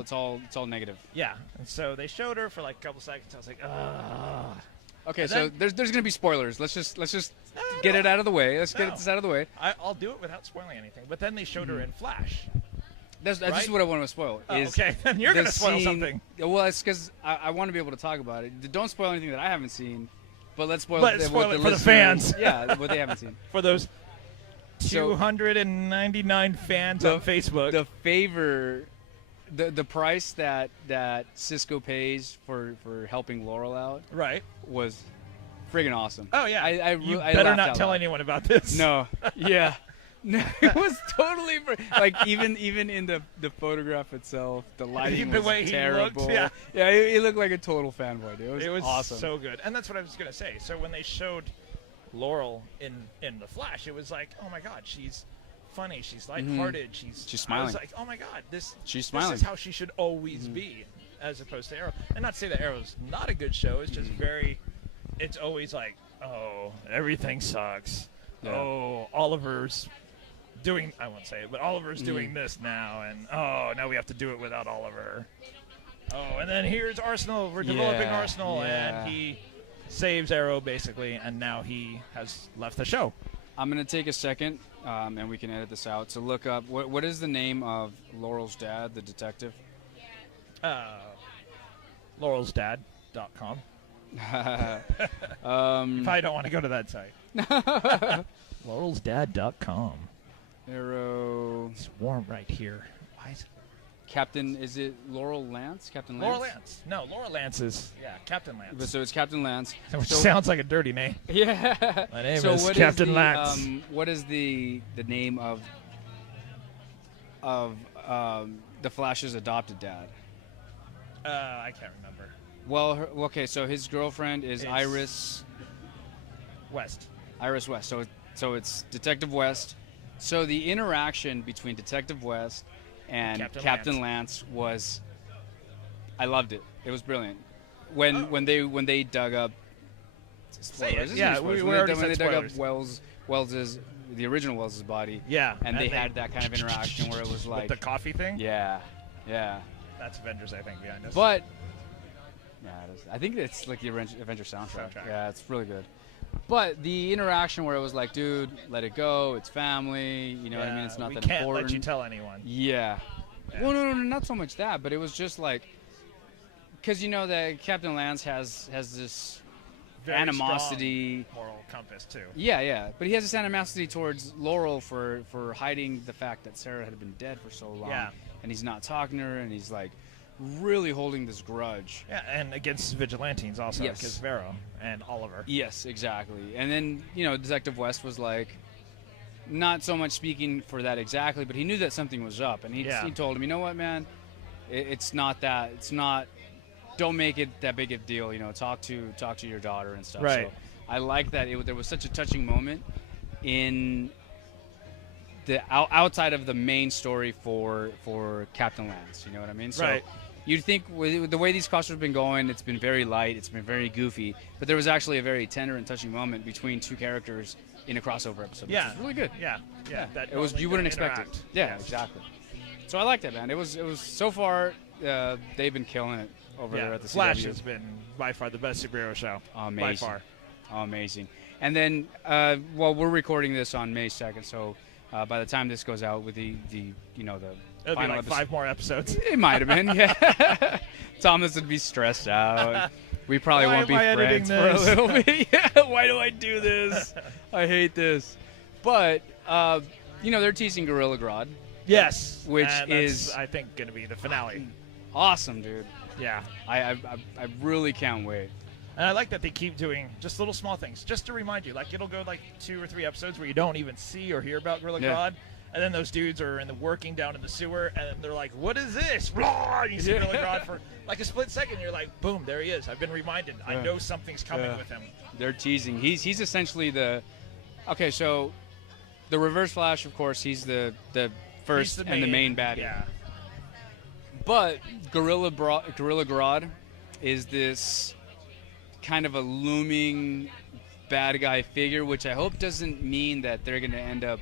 it's all negative. Yeah. And so they showed her for like a couple seconds. I was like, Okay, And so then- there's going to be spoilers. Let's just get it out of the way. Let's get No. this out of the way. I'll do it without spoiling anything. But then they showed her in Flash. That's Right? just what I want to spoil. Oh, is okay. Then you're the going to spoil scene- something. Well, it's because I want to be able to talk about it. Don't spoil anything that I haven't seen, but let's spoil, Let's what spoil the it for the listeners- fans. Yeah, what they haven't seen. For those So- 299 fans on Facebook. The favor, the price that Cisco pays for helping Laurel out, right, was friggin' awesome. Oh yeah, I you I better laughed not out tell loud. anyone about this. No, yeah, no, it was totally like even in the photograph itself, the lighting The was way he terrible. looked, yeah. He looked like a total fanboy, dude. It was awesome. so good, and that's what I was gonna say. So when they showed Laurel in the Flash, it was like, oh my God, she's funny, she's lighthearted, she's smiling. I was like, oh my God, She's smiling. This is how she should always be, as opposed to Arrow. And not to say that Arrow's not a good show. It's just very. It's always like, oh, everything sucks. Yeah. Oh, Oliver's doing. I won't say it, but Oliver's doing this now, and oh, now we have to do it without Oliver. Oh, and then here's Arsenal. We're developing Yeah, Arsenal, yeah. and he saves Arrow basically, and now he has left the show. I'm gonna take a second, and we can edit this out. So look up what is the name of Laurel's dad, the detective? Laurel'sDad.com. You Um, probably don't want to go to that site. Laurel'sDad.com. Arrow. It's warm right here. Why is it? Captain, is it Laurel Lance? Captain Lance? Laurel Lance. No, Laura Lance is Captain Lance. So it's Captain Lance. Which So- sounds like a dirty name. Yeah. My name so is what Captain the, Lance. What is the name of the Flash's adopted dad? I can't remember. Well, okay, so his girlfriend is It's- Iris West. Iris West. So it's Detective West. So the interaction between Detective West and Captain Lance was, I loved it. It was brilliant. When they dug up. Say it. Spoilers. Yeah, Spoilers. we when already they, when they said dug up spoilers. Wells's the original Wells's body. Yeah, and they had that kind of interaction where it was like with the coffee thing. Yeah. That's Avengers, I think, behind us. But yeah, it is. I think it's like the Avenger soundtrack. Yeah, it's really good. But the interaction where it was like, dude, let it go. It's family. You know what I mean? It's not we that can't important. let you tell anyone. Yeah. Well, no, not so much that, but it was just like, because you know that Captain Lance has this Very animosity. strong moral compass too. Yeah, but he has this animosity towards Laurel for hiding the fact that Sarah had been dead for so long. Yeah. And he's not talking to her, and he's like really holding this grudge. Yeah, and against vigilantes also, Yes. because Vero and Oliver. Yes, exactly. And then, Detective West was like, not so much speaking for that exactly, but he knew that something was up. And he told him, you know what, man? It's not that. It's not. Don't make it that big of a deal. Talk to your daughter and stuff. Right. So I like that. There was such a touching moment in the outside of the main story for Captain Lance. You know what I mean? So Right. You'd think with the way these costumes have been going, it's been very light, it's been very goofy, but there was actually a very tender and touching moment between two characters in a crossover episode. Yeah. Which was really good. Yeah. That It was. normally You wouldn't don't expect interact. it. Yeah, exactly. So I like that, man. It was so far. They've been killing it over there at the Flash CW. has been by far the best superhero show. Amazing. By far. Amazing. And then, we're recording this on May 2nd, so by the time this goes out with the It'll be final like episode, 5 more episodes. it might have been. Yeah. Thomas would be stressed out. We probably Why won't be am I editing friends for a this? little bit. Yeah, why do I do this? I hate this. But they're teasing Gorilla Grodd. Yes. Which and is that's, I think, going to be the finale. awesome, dude. Yeah. I really can't wait. And I like that they keep doing just little small things, just to remind you. Like, it'll go like 2 or 3 episodes where you don't even see or hear about Gorilla Grodd. And then those dudes are working down in the sewer, and they're like, what is this? Blah! And you see Gorilla Grodd for like a split second. You're like, boom, there he is. I've been reminded. I know something's coming with him. They're teasing. He's essentially the... Okay, so the Reverse Flash, of course, he's the first and the main baddie. Yeah. But Gorilla Grodd is this kind of a looming bad guy figure, which I hope doesn't mean that they're going to end up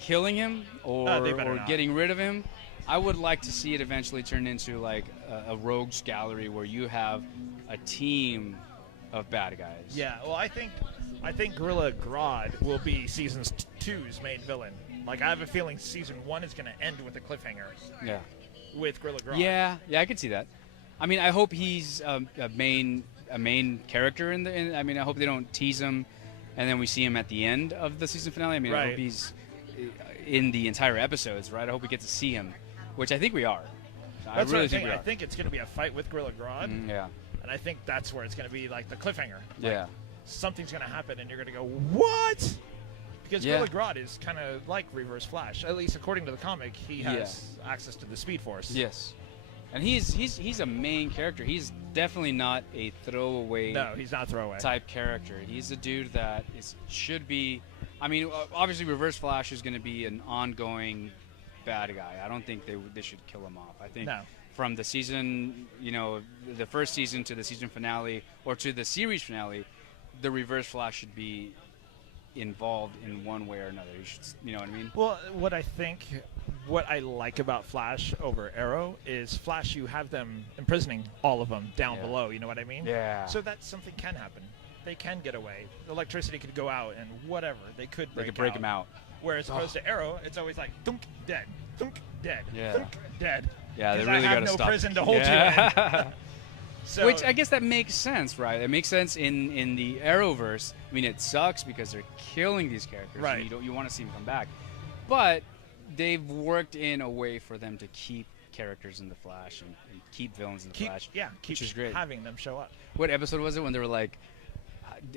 killing him or getting rid of him. I would like to see it eventually turn into like a rogues gallery where you have a team of bad guys. Yeah, well, I think Gorilla Grodd will be season 2's main villain. Like, I have a feeling season 1 is going to end with a cliffhanger. Yeah. With Gorilla Grodd. Yeah, I could see that. I mean, I hope he's a main character I mean, I hope they don't tease him and then we see him at the end of the season finale. I mean, I hope he's in the entire episodes, right? I hope we get to see him, which I think we are. I really think we are. I think it's going to be a fight with Gorilla Grodd. Yeah. And I think that's where it's going to be like the cliffhanger. Yeah. Like, something's going to happen and you're going to go, what? Because Gorilla Grodd is kind of like Reverse Flash. At least according to the comic, he has access to the Speed Force. Yes. And he's a main character. He's definitely not a throwaway. No, he's not throwaway type character. He's a dude that should be. I mean, obviously, Reverse Flash is going to be an ongoing bad guy. I don't think they should kill him off. I think from the season, the first season to the season finale or to the series finale, the Reverse Flash should be involved in one way or another. You know what I mean? Well, what I like about Flash over Arrow is Flash, you have them imprisoning all of them down below. You know what I mean? Yeah. So that something can happen. They can get away. The electricity could go out and whatever. They could break him out. Whereas opposed to Arrow, it's always like, thunk, dead, thunk, dead, thunk, dead. Yeah, they really got to stop. I have no prison to hold you in. So, which I guess that makes sense, right? It makes sense in the Arrowverse. I mean, it sucks because they're killing these characters. Right. And you want to see them come back. But they've worked in a way for them to keep characters in the Flash and keep villains in the Flash. Yeah, which is great. Having them show up. What episode was it when they were like,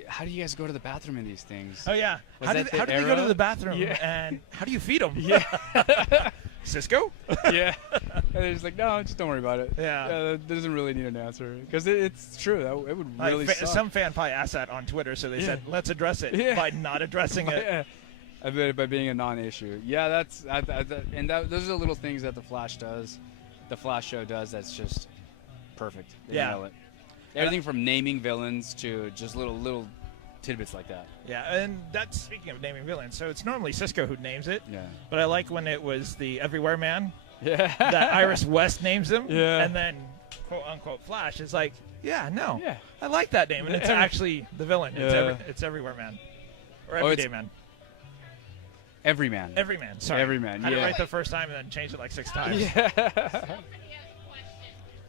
how do you guys go to the bathroom in these things? Oh, yeah. How do they go to the bathroom? Yeah. And how do you feed them? Yeah. Cisco? Yeah. And they're just like, no, just don't worry about it. Yeah. That doesn't really need an answer. Because it's true. It would really suck. Some fan probably asked that on Twitter, so they said, let's address it by not addressing it. By being a non-issue. Yeah, those are the little things that the Flash does. The Flash show does that's just perfect. They nail it. Everything from naming villains to just little tidbits like that. Yeah, and that's speaking of naming villains. So it's normally Cisco who names it. Yeah. But I like when it was the Everywhere Man. Yeah. That Iris West names him. Yeah. And then quote unquote Flash is like, I like that name, and it's actually the villain. It's Everywhere Man, or Everyday Man. Everyman. Everyman. Sorry. Everyman. I had it right the first time and then changed it like 6 times. Yeah.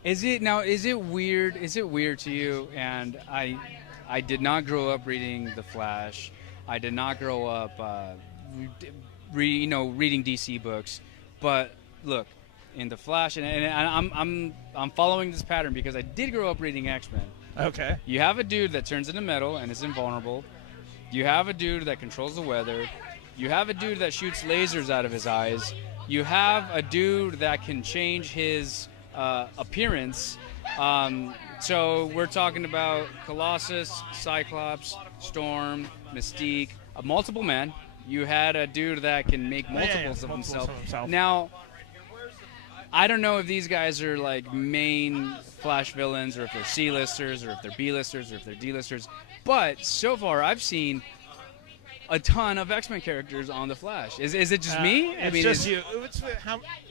Is it weird? Is it weird to you? And I did not grow up reading The Flash. I did not grow up, reading DC books. But look, in The Flash, and I'm following this pattern because I did grow up reading X-Men. Okay. You have a dude that turns into metal and is invulnerable. You have a dude that controls the weather. You have a dude that shoots lasers out of his eyes. You have a dude that can change his appearance. So we're talking about Colossus, Cyclops, Storm, Mystique, a multiple man. You had a dude that can make multiples of himself. Now, I don't know if these guys are like main Flash villains or if they're C-listers or if they're B-listers or if they're D-listers. But so far, I've seen a ton of X-Men characters on The Flash. Is it just me? It's just you.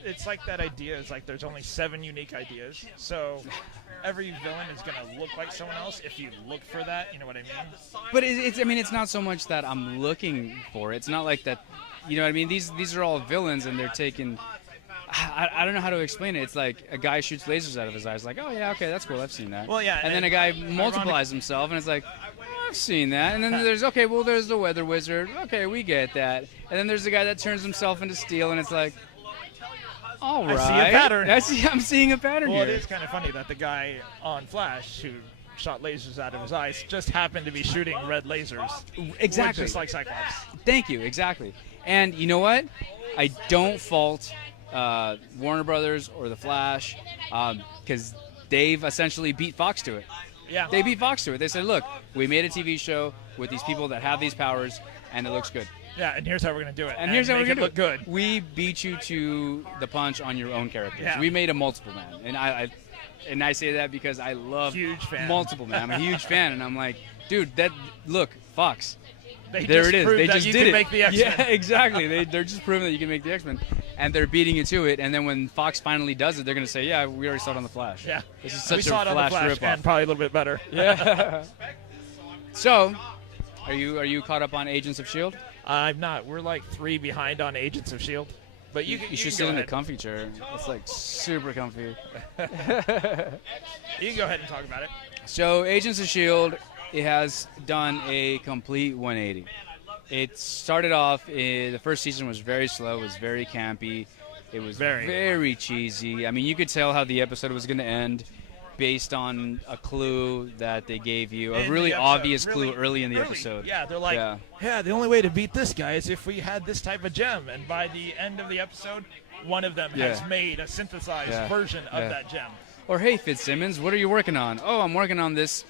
It's like that idea. It's like there's only 7 unique ideas. So every villain is going to look like someone else if you look for that. You know what I mean? But it's not so much that I'm looking for it. It's not like that. You know what I mean? These are all villains, and they're taken. I don't know how to explain it. It's like a guy shoots lasers out of his eyes. Like, oh yeah, okay, that's cool. I've seen that. Well, yeah. And then a guy multiplies himself, and it's like, I've seen that. And then there's there's the weather wizard. Okay, we get that. And then there's the guy that turns himself into steel, and it's like, all right. I see a pattern. I'm seeing a pattern here. here. It is kind of funny that the guy on Flash who shot lasers out of his eyes just happened to be shooting red lasers. Exactly. Just like Cyclops. Thank you. Exactly. And you know what? I don't fault Warner Brothers or The Flash because they've essentially beat Fox to it. Yeah. They beat Fox to it. They said, look, we made a TV show with these people that have these powers, and it looks good. Yeah, and here's how we're going to do it. And here's how we're going to look good. We beat you to the punch on your own characters. Yeah. We made a multiple man. And I say that because I love Huge fan. multiple man. I'm a huge fan, and I'm like, dude, look, Fox. They there just it is. proved They that just you did can it. make the X-Men. Yeah, exactly. They're just proving that you can make the X-Men, and they're beating you to it. And then when Fox finally does it, they're going to say, "Yeah, we already saw it on the Flash." Yeah, this is we such a saw it on the Flash, ripoff. and probably a little bit better. Yeah. So, are you caught up on Agents of Shield? I'm not. We're like 3 behind on Agents of Shield, but you should sit in the comfy chair. It's like super comfy. You can go ahead and talk about it. So, Agents of Shield, it has done a complete 180. It started off, the first season was very slow, it was very campy, it was very cheesy. I mean, you could tell how the episode was going to end based on a clue that they gave you, a really obvious clue early in the episode. Yeah, they're like, yeah, the only way to beat this guy is if we had this type of gem. And by the end of the episode, one of them has made a synthesized version of that gem. Or, hey, Fitzsimmons, what are you working on? Oh, I'm working on this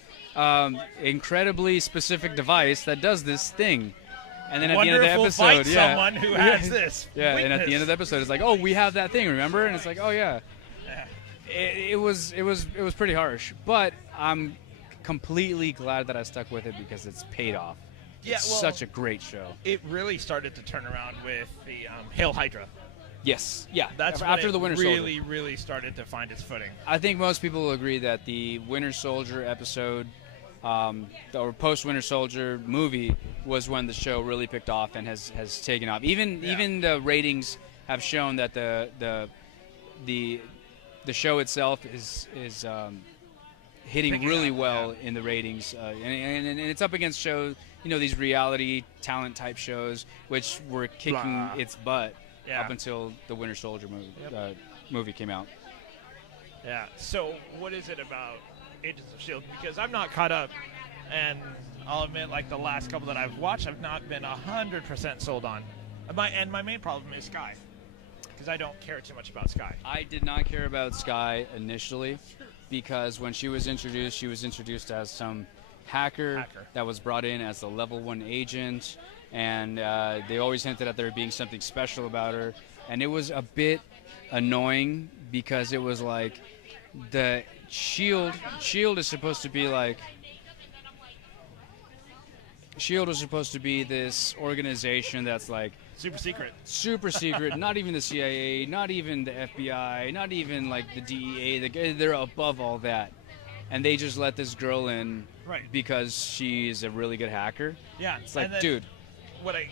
incredibly specific device that does this thing. And then at the end of the episode, someone who has this. Yeah, weakness. and at the end of the episode, it's like, oh, we have that thing, remember? And it's like, oh yeah. It was pretty harsh, but I'm completely glad that I stuck with it because it's paid off. Yeah, it's such a great show. It really started to turn around with the Hail Hydra. Yes, yeah. That's after the Winter Soldier. Really started to find its footing. I think most people will agree that the Winter Soldier episode, or post-Winter Soldier movie, was when the show really picked off and has taken off. Even the ratings have shown that the show itself is hitting really well in the ratings, and it's up against shows, these reality talent type shows, which were kicking its butt up until the Winter Soldier movie came out. Yeah. So what is it about Agents of S.H.I.E.L.D.? Because I'm not caught up, and I'll admit, like the last couple that I've watched, I've not been 100% sold on. My main problem is Skye, because I don't care too much about Skye. I did not care about Skye initially, because when she was introduced as some hacker that was brought in as a level 1 agent, and they always hinted at there being something special about her, and it was a bit annoying because it was like the Shield is supposed to be like S.H.I.E.L.D. is supposed to be this organization that's like super secret, not even the CIA, not even the FBI, not even like the DEA. They're above all that, and they just let this girl in because she's a really good hacker. Yeah, it's like, dude, what I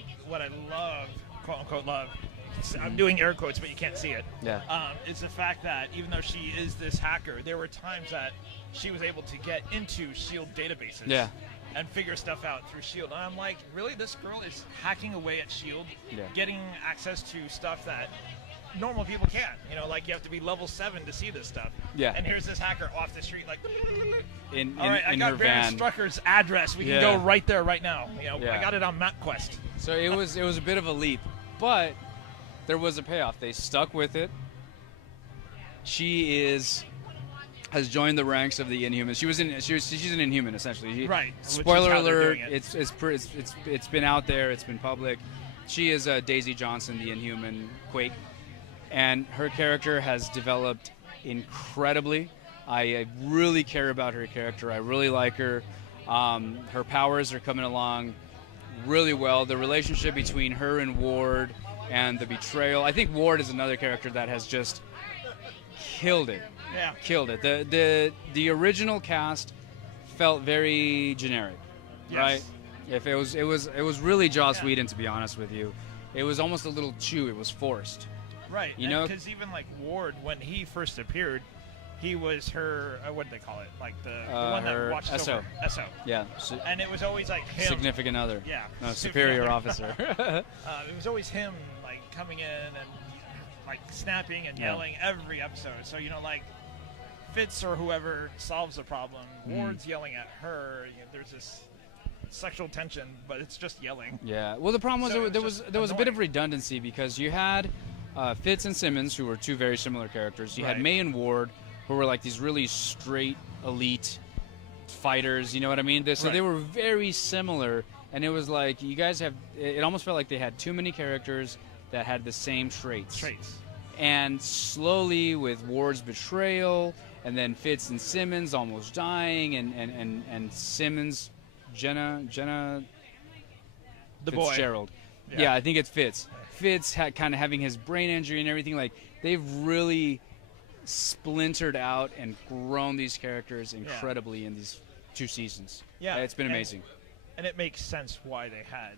love, quote unquote love, I'm doing air quotes, but you can't see it. Yeah. It's the fact that even though she is this hacker, there were times that she was able to get into S.H.I.E.L.D. databases. Yeah. And figure stuff out through S.H.I.E.L.D. And I'm like, really? This girl is hacking away at S.H.I.E.L.D., getting access to stuff that normal people can't. Like you have to be level 7 to see this stuff. Yeah. And here's this hacker off the street, like, all right, I got Baron Strucker's address. We can go right there, right now. I got it on MapQuest. So it was a bit of a leap, but there was a payoff. They stuck with it. She has joined the ranks of the Inhumans. She's an Inhuman essentially. Right. Spoiler alert! It's been out there. It's been public. She is Daisy Johnson, the Inhuman Quake, and her character has developed incredibly. I really care about her character. I really like her. Her powers are coming along really well. The relationship between her and Ward and the betrayal. I think Ward is another character that has just killed it. Yeah. Killed it. The original cast felt very generic, right? If it was really Joss Whedon, to be honest with you. It was almost a little chew. It was forced. Right. Because even like Ward, when he first appeared, he was her. What did they call it? Like the one that watches SO. over SO. Yeah. And it was always like him. Significant other. Yeah. No, superior officer. It was always him, like coming in and like snapping and yelling every episode. So Fitz or whoever solves a problem, Ward's yelling at her. There's this sexual tension, but it's just yelling. Yeah. Well, the problem was So there was a bit of annoying. redundancy because you had Fitz and Simmons, who were two very similar characters. You had Right. May and Ward, who were like these really straight elite fighters. You know what I mean? So they Right. were very similar, and it was like you guys have. It almost felt like they had too many characters that had the same traits. And slowly, with Ward's betrayal, and then Fitz and Simmons almost dying, and Simmons, Jenna The boy. Fitzgerald. Yeah. Yeah, I think it's Fitz. Fitz had kind of having his brain injury and everything. Like, they've really splintered out and grown these characters incredibly in these 2 seasons. Yeah, It's been amazing. And it makes sense why they had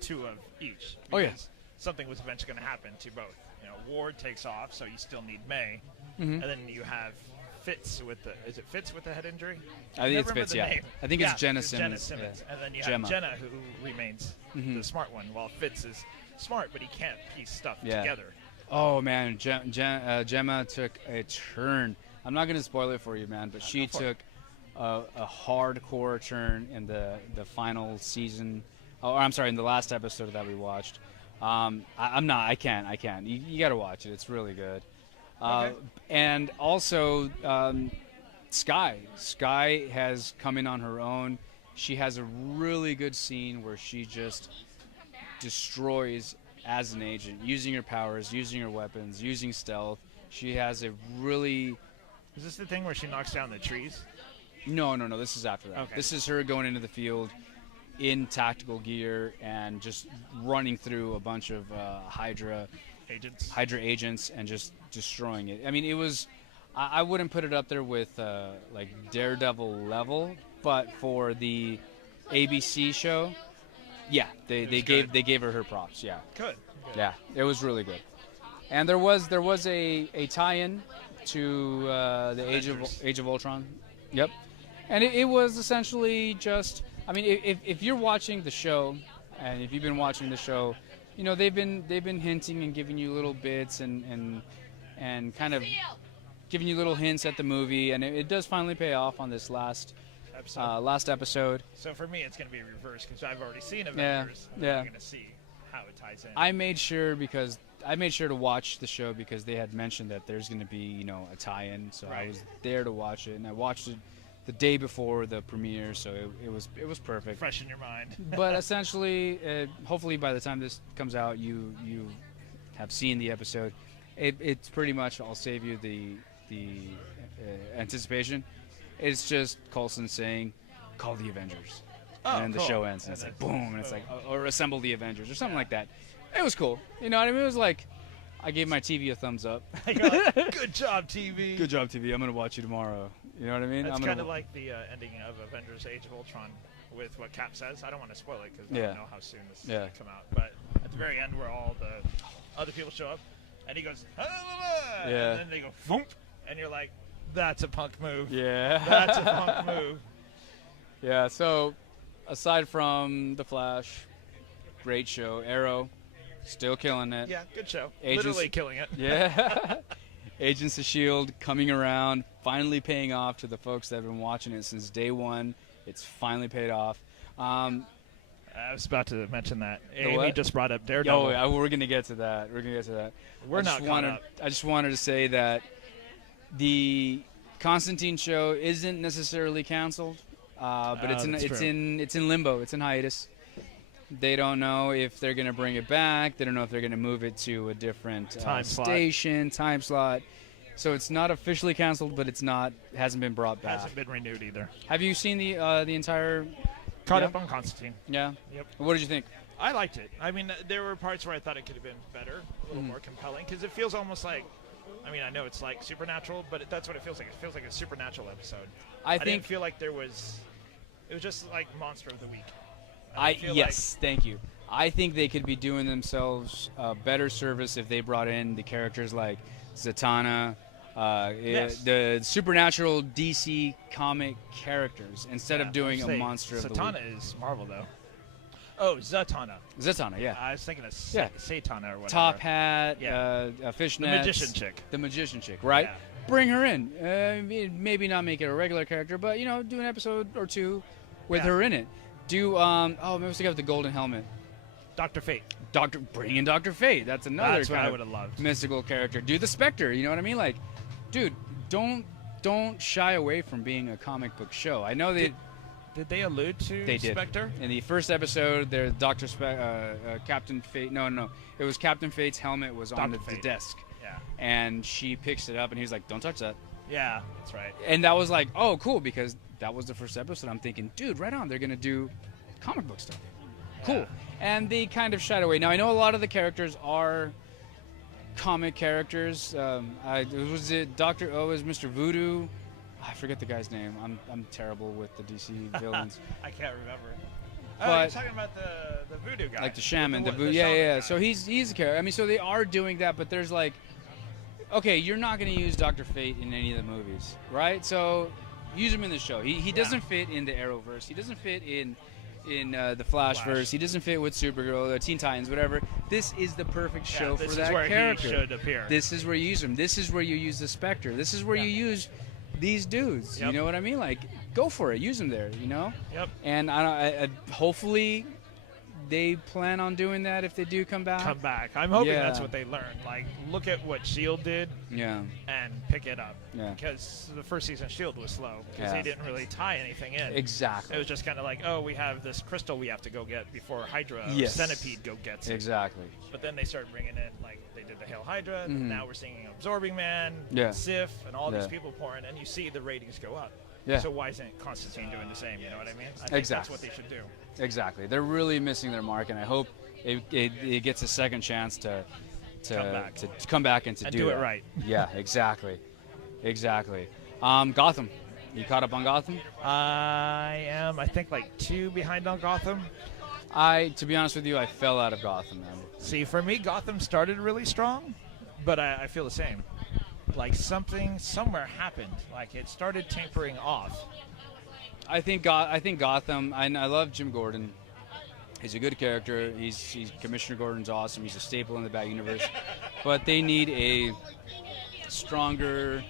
2 of each. Oh, yeah. Because something was eventually going to happen to both. Ward takes off, so you still need May. Mhm. And then you have Fitz with the... Is it Fitz with the head injury? I think Never it's remember Fitz, the yeah. name. I think it's Jenna Simmons. Jenna Simmons. Yeah. And then you Gemma. have Jenna, who remains Mhm. the smart one, while Fitz is smart, but he can't piece stuff Yeah. together. Oh, man. Gemma took a turn. I'm not going to spoil it for you, man, but she took a hardcore turn in the final season. Oh, I'm sorry, in the last episode that we watched. I can't. You got to watch it. It's really good. Okay. And also, Sky. Sky has come in on her own. She has a really good scene where she just destroys as an agent, using her powers, using her weapons, using stealth. She has a really... Is this the thing where she knocks down the trees? No. This is after that. Okay. This is her going into the field in tactical gear and just running through a bunch of Hydra agents and just destroying it. I mean, it was... I wouldn't put it up there with like Daredevil level, but for the ABC show, yeah, they gave her props. Yeah. Good. Yeah, it was really good. And there was a tie-in to the Age of Ultron. Yep. And it was essentially just, I mean, if you're watching the show, and if you've been watching the show, they've been hinting and giving you little bits and kind of giving you little hints at the movie, and it does finally pay off on this last episode. So for me, it's going to be reversed because I've already seen Avengers. Yeah. I'm going to see how it ties in. I made sure to watch the show because they had mentioned that there's going to be, a tie-in. So I was there to watch it, and I watched it the day before the premiere, so it was perfect. Fresh in your mind. But essentially, hopefully by the time this comes out, you have seen the episode. It's pretty much, I'll save you the anticipation. It's just Coulson saying, "Call the Avengers," and the show ends, and it's like boom, and it's like, or assemble the Avengers or something like that. It was cool. You know what I mean? It was like, I gave my TV a thumbs up. Good job, TV. Good job, TV. I'm gonna watch you tomorrow. You know what I mean? It's kind of like the ending of Avengers: Age of Ultron with what Cap says. I don't want to spoil it because I don't know how soon this is going to come out. But at the very end, where all the other people show up, and he goes, and then they go, thump, and you're like, that's a punk move. Yeah. That's a punk move. Yeah, so aside from The Flash, great show. Arrow, still killing it. Yeah, good show. Agents, Literally killing it. Yeah. Agents of S.H.I.E.L.D. coming around, finally paying off to the folks that have been watching it since day one. It's finally paid off. I was about to mention that. The Amy what? just brought up Daredevil. Oh, yeah, we're going to get to that. We're not caught up. I just wanted to say that the Constantine show isn't necessarily canceled, but it's in limbo. It's in hiatus. They don't know if they're going to bring it back. They don't know if they're going to move it to a different time slot. So it's not officially canceled, but hasn't been brought back. Hasn't been renewed either. Have you seen the entire? Caught up on Constantine. Yeah. Yep. What did you think? I liked it. I mean, there were parts where I thought it could have been better, a little more compelling, because it feels almost like, I mean, I know it's like Supernatural, but that's what it feels like. It feels like a Supernatural episode. I didn't feel like it was just like Monster of the Week. Thank you. I think they could be doing themselves a better service if they brought in the characters like Zatanna, the supernatural DC comic characters, instead of doing a Monster of the Week. Zatanna is Marvel, though. Oh, Zatanna. Zatanna, yeah. I was thinking of Satana or whatever. Top hat, a fishnet. The magician chick. The magician chick, right? bring her in. Maybe not make it a regular character, but do an episode or two with her in it. Do maybe let's have the golden helmet. Dr. Fate. Bring in Dr. Fate. That's another That's what kind I of would have loved. mystical character. Do the Spectre. You know what I mean? Like, dude, don't shy away from being a comic book show. I know they. Did they allude to They did. Spectre? In the first episode, their Captain Fate. No. It was Captain Fate's helmet was on the desk. Yeah. And she picks it up, and he's like, "Don't touch that." Yeah, that's right. And that was like, oh, cool, because that was the first episode. I'm thinking, dude, right on. They're gonna do comic book stuff. Cool. And they kind of shied away. Now I know a lot of the characters are comic characters. Was it Dr. O as Mr. Voodoo? I forget the guy's name. I'm terrible with the DC villains. I can't remember. But, you're talking about the voodoo guy. Like the shaman, the voodoo. the Yeah. shaman guy. So he's a character. I mean, so they are doing that, but there's like, okay, you're not going to use Dr. Fate in any of the movies, right? So use him in the show. He doesn't fit in the Arrowverse. He doesn't fit in the Flashverse. He doesn't fit with Supergirl, Teen Titans, whatever. This is the perfect show for that character. This is where he should appear. This is where you use him. This is where you use the Spectre. This is where you use these dudes. Yep. You know what I mean? Like, go for it. Use them there. Yep. And I hopefully they plan on doing that if they do come back. I'm hoping that's what they learned. Like, look at what S.H.I.E.L.D. did and pick it up. Yeah. Because the first season of S.H.I.E.L.D. was slow because they didn't really tie anything in. Exactly. It was just kind of like, oh, we have this crystal we have to go get before Hydra or Centipede gets it. Exactly. But then they started bringing in, like, they did the Hail Hydra, and now we're seeing Absorbing Man, Sif, and all these people pouring, and you see the ratings go up. Yeah. So why isn't Constantine doing the same? You know what I mean? I think that's what they should do. Exactly. They're really missing their mark, and I hope it gets a second chance to come back and do it it right. Yeah, exactly. Gotham. You caught up on Gotham? I am, I think, like 2 behind on Gotham. To be honest with you, I fell out of Gotham, man. See, for me, Gotham started really strong, but I feel the same. Like something somewhere happened. Like it started tapering off. I think Gotham. I love Jim Gordon. He's a good character. He's Commissioner Gordon's awesome. He's a staple in the Bat universe. But they need a stronger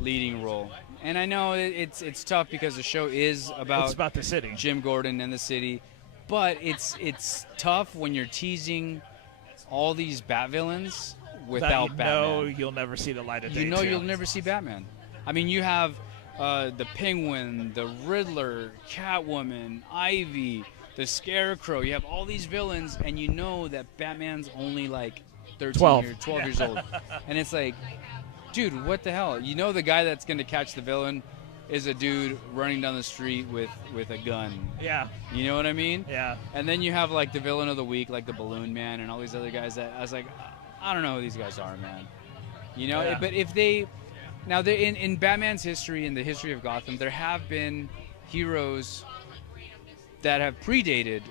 leading role. And I know it's tough because the show is about the city, Jim Gordon and the city. But it's tough when you're teasing all these Bat villains without Batman. You'll never see the light of day. You'll never see Batman. I mean, you have the Penguin, the Riddler, Catwoman, Ivy, the Scarecrow. You have all these villains, and you know that Batman's only like 12 years old. And it's like, dude, what the hell? You know the guy that's going to catch the villain is a dude running down the street with a gun. Yeah. You know what I mean? Yeah. And then you have like the villain of the week, like the Balloon Man and all these other guys that I was like, I don't know who these guys are, man. You know, but if they now they in Batman's history, in the history of Gotham, there have been heroes that have predated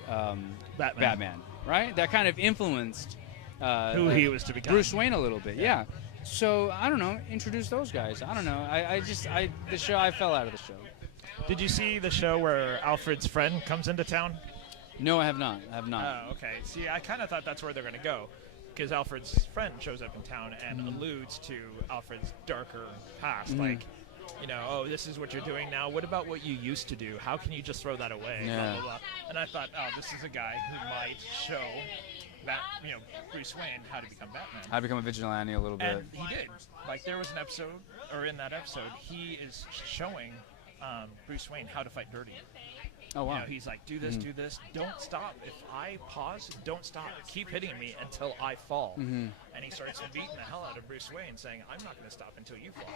Batman, right? That kind of influenced who he was to become. Bruce Wayne a little bit, yeah. So I don't know, introduce those guys. I don't know. I fell out of the show. Did you see the show where Alfred's friend comes into town? No, I have not. Oh, okay. See, I kind of thought that's where they're going to go, because Alfred's friend shows up in town and alludes to Alfred's darker past, like, you know, oh, this is what you're doing now. What about what you used to do? How can you just throw that away? Yeah. Blah, blah, blah. And I thought, oh, this is a guy who might show that, you know, Bruce Wayne how to become Batman. How to become a vigilante a little bit. And he did. Like, there was an episode, or in that episode, he is showing Bruce Wayne how to fight dirty. Oh, wow. You know, he's like, do this, don't stop. If I pause, don't stop. Keep hitting me until I fall. And he starts beating the hell out of Bruce Wayne, saying, I'm not going to stop until you fall.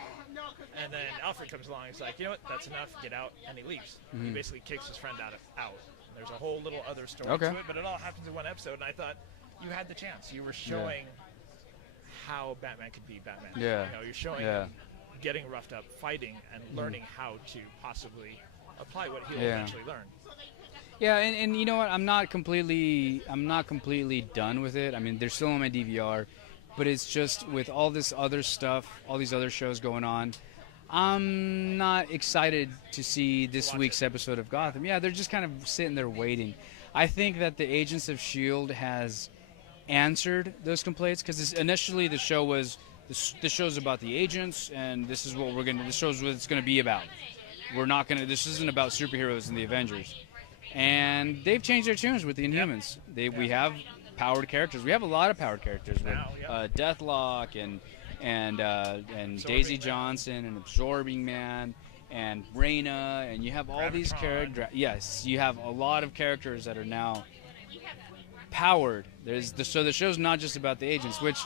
And then Alfred comes along, he's like, you know what, that's enough, get out, and he leaves. He basically kicks his friend out. There's a whole little other story to it, but it all happens in one episode, and I thought, you had the chance. You were showing how Batman could be Batman. Yeah. You know, you're showing him getting roughed up, fighting, and learning how to possibly apply what he'll eventually learn. Yeah, and you know what? I'm not completely done with it. I mean, they're still on my DVR, but it's just with all this other stuff, all these other shows going on, I'm not excited to see this week's episode of Gotham. Yeah, they're just kind of sitting there waiting. I think that the Agents of S.H.I.E.L.D. has answered those complaints, because initially the show was this show's about the agents, and this is what this show's what it's gonna be about. This isn't about superheroes and the Avengers. And they've changed their tunes with the Inhumans. We have powered characters. We have a lot of powered characters with Deathlock and Daisy Johnson and Absorbing Man and Raina, and you have all these characters. Yes, you have a lot of characters that are now powered. So the show's not just about the agents, which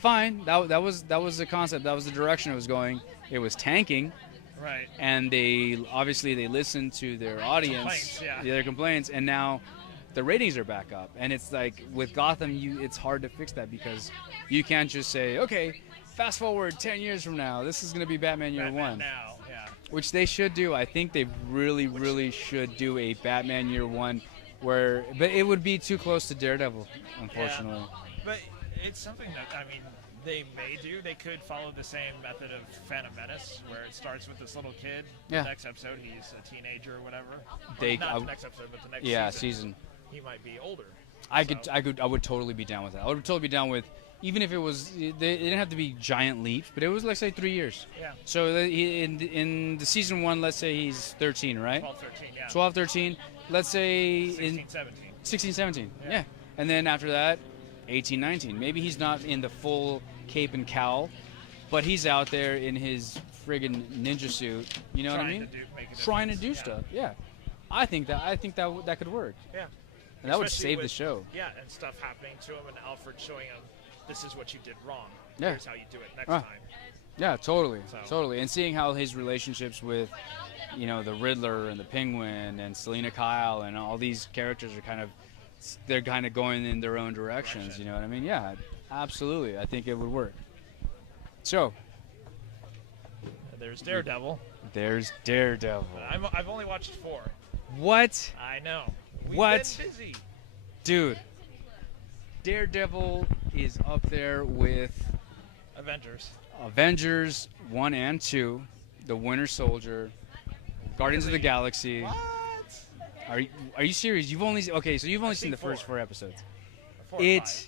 fine. That was the concept. That was the direction it was going. It was tanking. Right. And they listened to their audience, their complaints, and now the ratings are back up. And it's like with Gotham, it's hard to fix that because you can't just say, okay, fast forward 10 years from now, this is going to be Batman Year One. Now, yeah. Which they should do. I think they really should do a Batman Year One, but it would be too close to Daredevil, unfortunately. Yeah. But it's something that they may do. They could follow the same method of Phantom Menace, where it starts with this little kid. Yeah. The next episode, he's a teenager or whatever. Not the next episode, but the next season. He might be older. I would totally be down with that. I would totally be down with, even if it didn't have to be giant leaps, but it was, let's say, 3 years. Yeah. So in the season 1, let's say he's 13, right? 12, 13, yeah. 12, 13. Let's say 16, 17. 16, 17. Yeah. And then after that, 18, 19. Maybe he's not in the full cape and cowl, but he's out there in his friggin' ninja suit. You know what I mean? Trying to do stuff. Yeah. I think that could work. Yeah. And that would save the show. Yeah, and stuff happening to him, and Alfred showing him, this is what you did wrong. Yeah. Here's how you do it next time. Yeah, totally. Totally. And seeing how his relationships with, the Riddler and the Penguin and Selena Kyle and all these characters are they're kind of going in their own directions. You know what I mean? Yeah, absolutely. I think it would work. So. There's Daredevil. There's Daredevil. I've only watched 4. What? I know. We've what? been busy. Dude. Daredevil is up there with Avengers 1 and 2, The Winter Soldier, Guardians of the Galaxy. What? Are you serious? You've only seen the first 4 episodes. It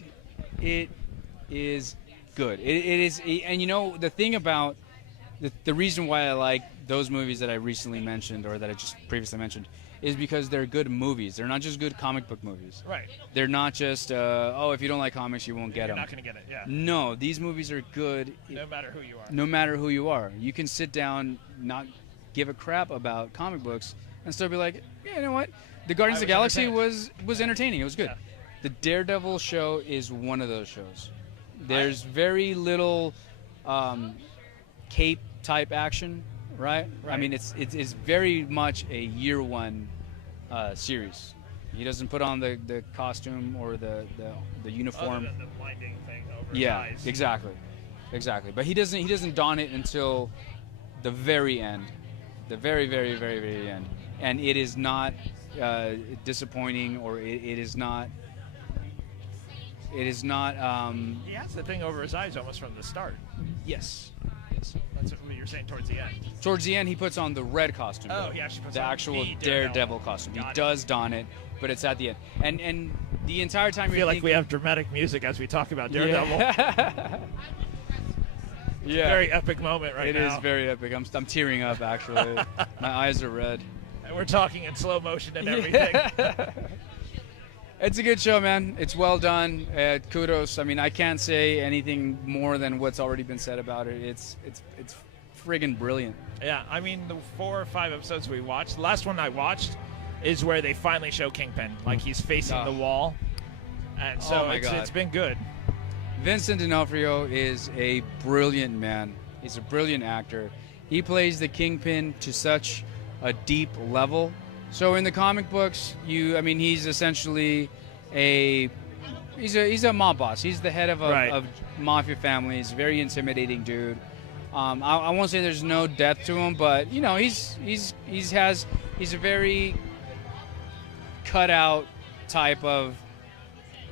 is good. It is, and the thing about the reason why I like those movies that I recently mentioned or that I just previously mentioned is because they're good movies. They're not just good comic book movies. Right. They're not just if you don't like comics, you won't get them. You're not going to get it. Yeah. No, these movies are good. No matter who you are. No matter who you are, you can sit down, not give a crap about comic books, and still be like, yeah, you know what? The Guardians of the Galaxy was entertaining. It was good. Yeah. The Daredevil show is one of those shows. There's very little cape type action, right? I mean, it's very much a year 1 series. He doesn't put on the costume or the uniform. Other than the blinding thing over his eyes. Exactly. But he doesn't don it until the very end, the very, very, very, very end, and it is not disappointing, or it is not. It is not. He has the thing over his eyes almost from the start. Yes. That's what you're saying towards the end. Towards the end, he puts on the red costume. Oh, he actually puts the on actual the Daredevil costume. He does don it, but it's at the end. And the entire time I feel like we have dramatic music as we talk about Daredevil. Yeah. Very epic moment right now. It is very epic. I'm tearing up, actually. My eyes are red. And we're talking in slow motion and everything. It's a good show, man. It's well done. Kudos. I mean, I can't say anything more than what's already been said about it. It's friggin' brilliant. Yeah, I mean, the 4 or 5 episodes we watched, the last one I watched is where they finally show Kingpin. Like, he's facing the wall. And so it's been good. Vincent D'Onofrio is a brilliant man. He's a brilliant actor. He plays the Kingpin to such a deep level. So in the comic books, he's essentially he's a mob boss. He's the head of a mafia family. He's a very intimidating dude. I won't say there's no depth to him, but he's a very cut out type of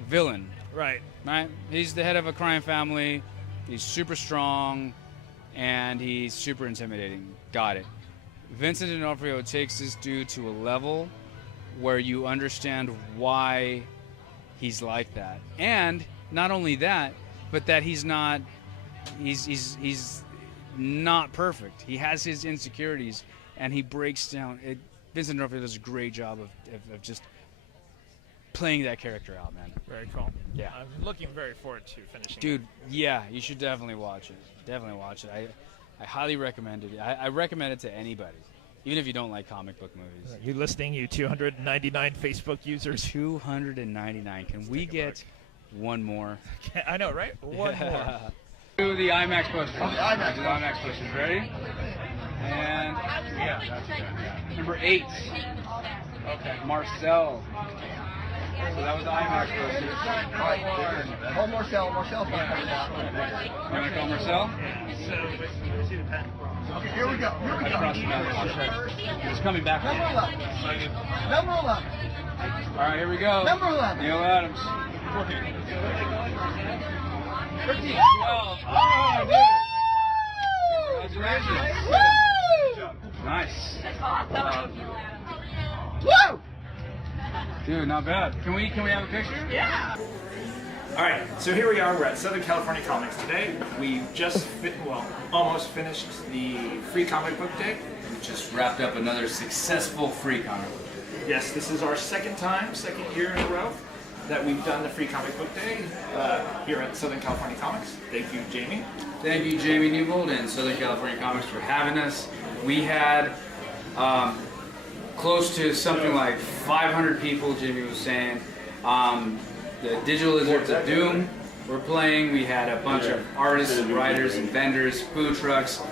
villain. Right. He's the head of a crime family. He's super strong, and he's super intimidating. Got it. Vincent D'Onofrio takes this dude to a level where you understand why he's like that. And not only that, but that he's not he's not perfect. He has his insecurities, and he breaks down. Vincent D'Onofrio does a great job of just playing that character out, man. Very cool. Yeah. I'm looking very forward to finishing. Dude, yeah, you should definitely watch it. Definitely watch it. I highly recommend it. I recommend it to anybody, even if you don't like comic book movies. You listening, you 299 Facebook users? 299. Can we get one more? I know, right? One more. Do the IMAX posters. Oh, the IMAX posters. Ready? And yeah, number 8. Okay. Marcel. So that was the IMAX poster. All right. Oh, Marcel. Marcel's not coming out. You want to call Marcel? Okay, here we go. It's coming back. Number 11. Number 11. All right, here we go. Number 11. Neil Adams. 13. Oh, dude. Congratulations. Nice. Woo! Dude, not bad. Can we have a picture? Yeah. All right, so here we are. We're at Southern California Comics today. We just almost finished the Free Comic Book Day. We just wrapped up another successful free comic book. Yes, this is our second year in a row that we've done the Free Comic Book Day here at Southern California Comics. Thank you, Jamie. Thank you, Jamie Newbold and Southern California Comics for having us. We had close to something like 500 people, Jamie was saying. The Digital Lizards of Doom were playing. We had a bunch of artists and writers and vendors, food trucks,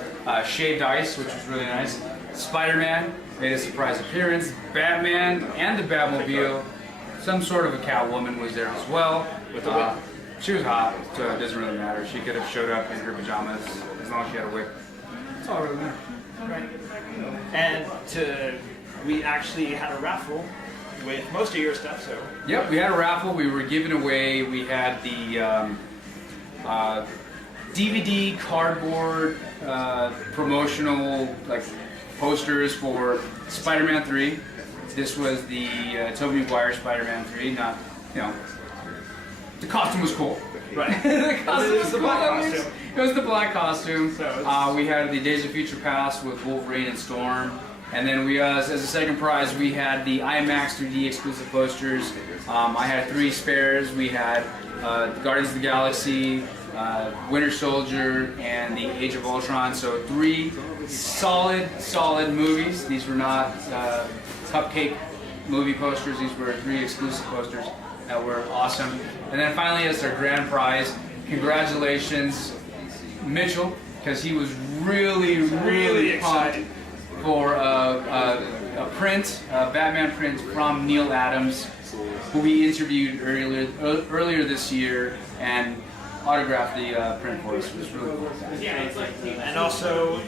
Shaved Ice, which was really nice. Spider-Man made a surprise appearance. Batman and the Batmobile. Some sort of a Catwoman was there as well. She was hot, so it doesn't really matter. She could have showed up in her pajamas as long as she had a wig. That's all really matters. Right. And we actually had a raffle with most of your stuff, so. Yep, we had a raffle. We were giving away. We had the DVD cardboard promotional posters for Spider-Man 3. This was the Tobey Maguire Spider-Man 3. Not, the costume was cool. Right. The costume was the cool. black costume. It was the black costume. We had the Days of Future Past with Wolverine and Storm. And then we, as a second prize, we had the IMAX 3D exclusive posters. I had 3 spares. We had Guardians of the Galaxy, Winter Soldier, and the Age of Ultron. So 3 solid movies. These were not cupcake movie posters. These were 3 exclusive posters that were awesome. And then finally, as our grand prize, congratulations, Mitchell, because he was really excited for a print, a Batman print from Neil Adams, who we interviewed earlier this year and autographed the print for us. It was really cool. And also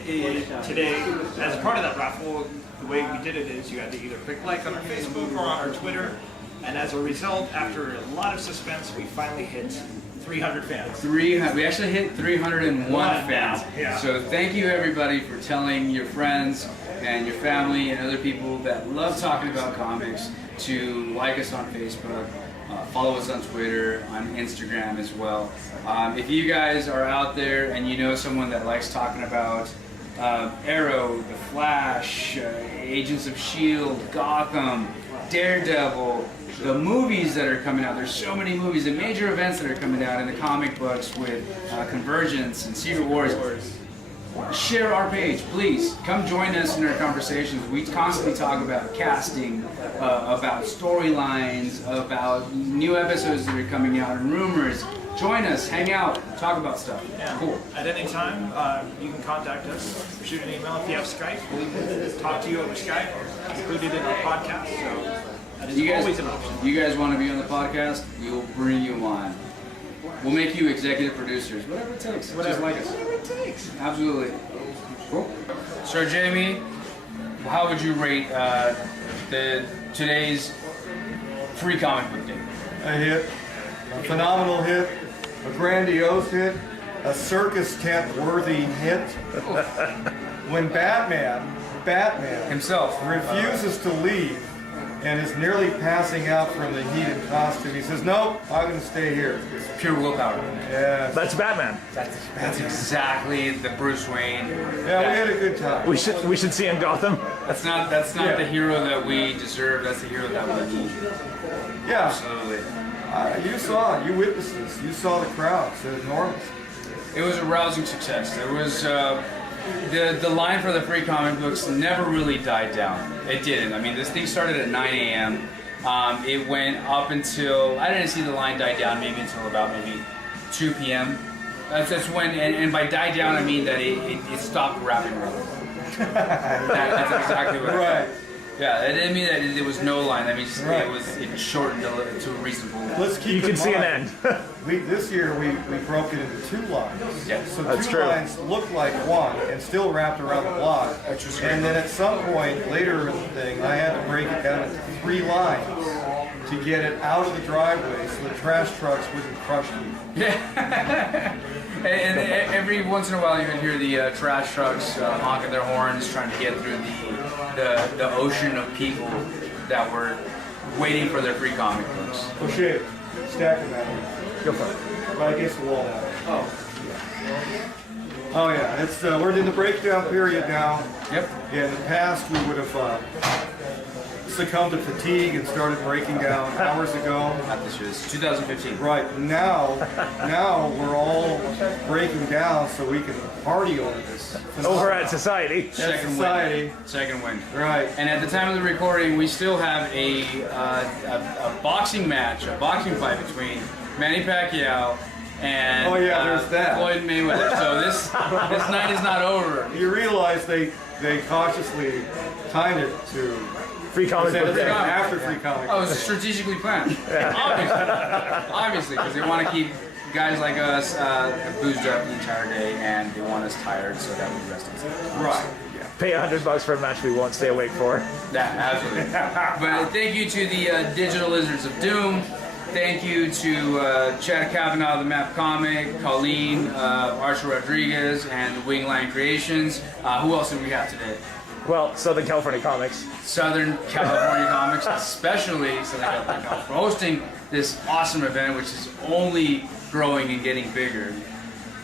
today, as a part of that raffle, the way we did it is you had to either click like on our Facebook or on our Twitter. And as a result, after a lot of suspense, we finally hit 300 fans. We actually hit 301 fans. Yeah. So thank you everybody for telling your friends and your family and other people that love talking about comics to like us on Facebook, follow us on Twitter, on Instagram as well. If you guys are out there and you know someone that likes talking about Arrow, The Flash, Agents of S.H.I.E.L.D., Gotham, Daredevil, the movies that are coming out, there's so many movies and major events that are coming out in the comic books with Convergence and Secret Wars. Share our page, please. Come join us in our conversations. We constantly talk about casting, about storylines, about new episodes that are coming out, and rumors. Join us, hang out, talk about stuff. Yeah. Cool. At any time, you can contact us, shoot an email if you have Skype. We'll talk to you over Skype, include it in our podcast. So that is always an option. You guys want to be on the podcast? We will bring you on. We'll make you executive producers. Whatever it takes. Just like us. Whatever it takes. Absolutely. Cool. So Jamie, how would you rate today's Free Comic Book Day? A hit, a phenomenal hit, a grandiose hit, a circus tent worthy hit. When Batman himself refuses to leave and is nearly passing out from the heat and costume. He says, "No, I'm going to stay here." It's pure willpower. Yeah. That's Batman. That's exactly the Bruce Wayne. Yeah, we had a good time. We should see in Gotham. That's not the hero that we deserve. That's the hero that we need. Yeah. Absolutely. You saw it. You witnessed this. You saw the crowd. It's enormous. It was a rousing success. There was the line for the free comic books never really died down. It didn't. I mean, this thing started at 9 a.m. It went up until, I didn't see the line die down maybe until about maybe 2 p.m. That's when, and by die down I mean that it stopped rapping. That's exactly what. Right. Yeah, it didn't mean that there was no line. That means it was shortened to a reasonable. Let's keep. You can see an end. This year we broke it into 2 lines. Yeah, so that's 2 true. lines looked like one and still wrapped around the block. Which was great. And then at some point later in the thing, I had to break it down into 3 lines to get it out of the driveway so the trash trucks wouldn't crush me. Yeah. and every once in a while you would hear the trash trucks honking their horns trying to get through the ocean of people that were waiting for their free comic books. Oh shit, stack them out. Go for it. Right against the wall now. Oh yeah, it's we're in the breakdown period now. Yep. Yeah, in the past we would have succumbed to fatigue and started breaking down hours ago. Not this year. This is 2015. Right, now we're all breaking down so we can party over this. Over at Society. Second win. Right. And at the time of the recording, we still have a boxing match, a boxing fight between Manny Pacquiao and there's that. Floyd Mayweather. So this night is not over. You realize they cautiously timed it to free comic book day. After free comic. Oh, it's strategically planned. Obviously, because they want to keep guys like us boozed up the entire day, and they want us tired so that we rest easy. Right. Yeah. Pay $100 for a match we won't stay awake for. Yeah, absolutely. But thank you to the Digital Lizards of Doom. Thank you to Chad Kavanaugh, the Map Comic, Colleen, Archer Rodriguez, and the Wyng'd Lyon Creations. Who else did we have today? Well, Southern California Comics. Southern California Comics, especially Southern California Comics, for hosting this awesome event, which is only growing and getting bigger.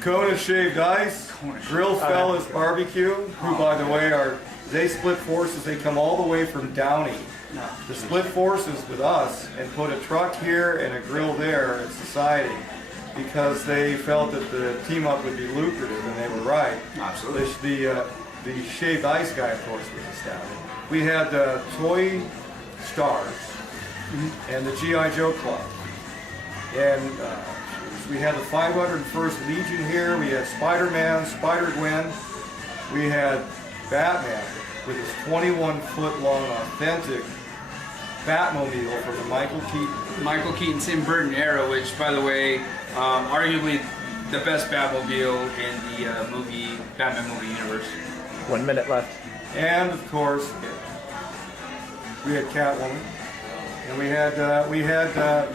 Kona Shaved Ice, Grill Fellas Barbecue, who by the way they split forces. They come all the way from Downey to split forces with us and put a truck here and a grill there at Society because they felt that the team up would be lucrative, and they were right. Absolutely. The Shaved Ice guy, of course, was astounding. We had Toy Stars and the G.I. Joe Club. And we had the 501st Legion here. We had Spider-Man, Spider-Gwen. We had Batman with his 21-foot-long authentic Batmobile from the Michael Keaton, Tim Burton era, which, by the way, arguably the best Batmobile in the Batman movie universe. 1 minute left. And of course, we had Catwoman, and we had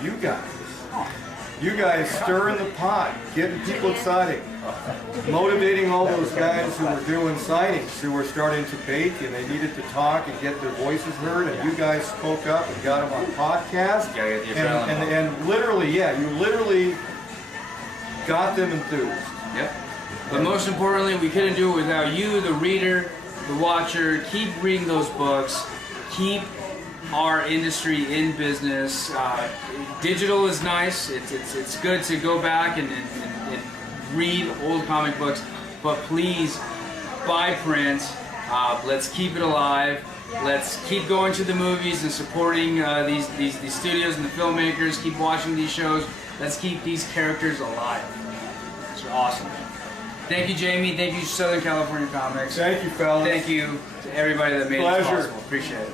you guys. You guys stirring the pot, getting people excited, motivating all those guys who were doing sightings, who were starting to bake, and they needed to talk and get their voices heard. And you guys spoke up and got them on podcast. And literally, you literally got them enthused. Yep. But most importantly, we couldn't do it without you, the reader, the watcher. Keep reading those books. Keep our industry in business. Digital is nice. It's good to go back and read old comic books, but please buy print. Let's keep it alive. Let's keep going to the movies and supporting these studios and the filmmakers. Keep watching these shows. Let's keep these characters alive. It's awesome. Thank you, Jamie. Thank you, Southern California Comics. Thank you, fellas. Thank you to everybody that made it possible. Appreciate it.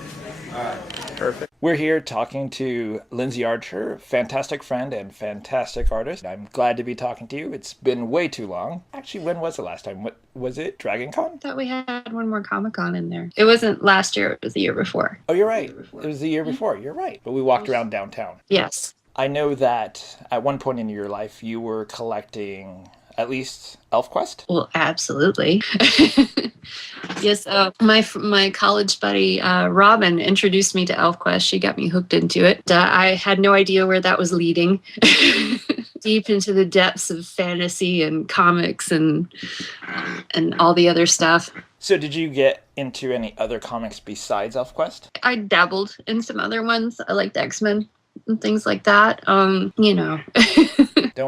All right. Perfect. We're here talking to Lindsay Archer, fantastic friend and fantastic artist. I'm glad to be talking to you. It's been way too long. Actually, when was the last time? What was it? Dragon Con? I thought we had one more Comic-Con in there. It wasn't last year, it was the year before. Oh, you're right. It was the year before. You're right. But we walked around downtown. Yes. I know that at one point in your life you were collecting at least ElfQuest? Well, absolutely. Yes, my college buddy Robin introduced me to ElfQuest. She got me hooked into it. I had no idea where that was leading. Deep into the depths of fantasy and comics and all the other stuff. So did you get into any other comics besides ElfQuest? I dabbled in some other ones. I liked X-Men and things like that. Don't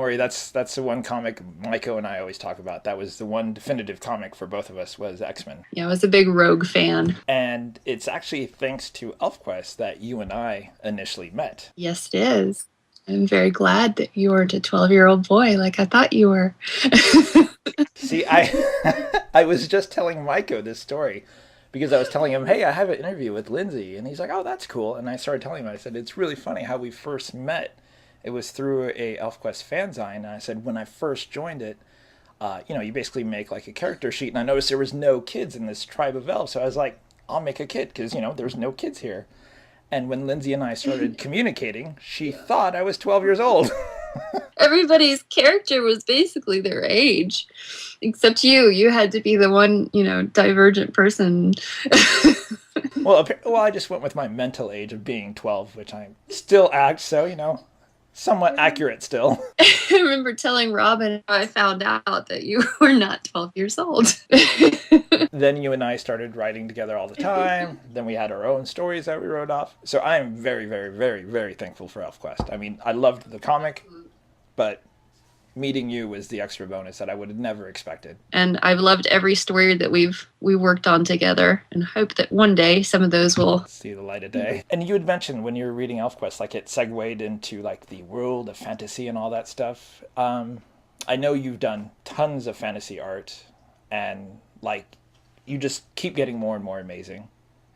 worry, that's the one comic Maiko and I always talk about. That was the one definitive comic for both of us, was X-Men. Yeah, I was a big Rogue fan. And it's actually thanks to ElfQuest that you and I initially met. Yes, it is. I'm very glad that you weren't a 12-year-old boy like I thought you were. See, I was just telling Maiko this story because I was telling him, hey, I have an interview with Lindsay. And he's like, oh, that's cool. And I started telling him, I said, it's really funny how we first met. It was through a ElfQuest fanzine. And I said, when I first joined it, you basically make like a character sheet. And I noticed there was no kids in this tribe of elves. So I was like, I'll make a kid because, there's no kids here. And when Lindsay and I started communicating, she thought I was 12 years old. Everybody's character was basically their age, except you. You had to be the one, divergent person. Well, I just went with my mental age of being 12, which I still act, so, somewhat accurate still. I remember telling Robin I found out that you were not 12 years old. Then you and I started writing together all the time. Then we had our own stories that we wrote off. So I am very, very, very, very thankful for ElfQuest. I mean, I loved the comic, but meeting you was the extra bonus that I would have never expected. And I've loved every story that we worked on together, and hope that one day some of those will see the light of day. And you had mentioned when you were reading ElfQuest, like it segued into like the world of fantasy and all that stuff. I know you've done tons of fantasy art, and like you just keep getting more and more amazing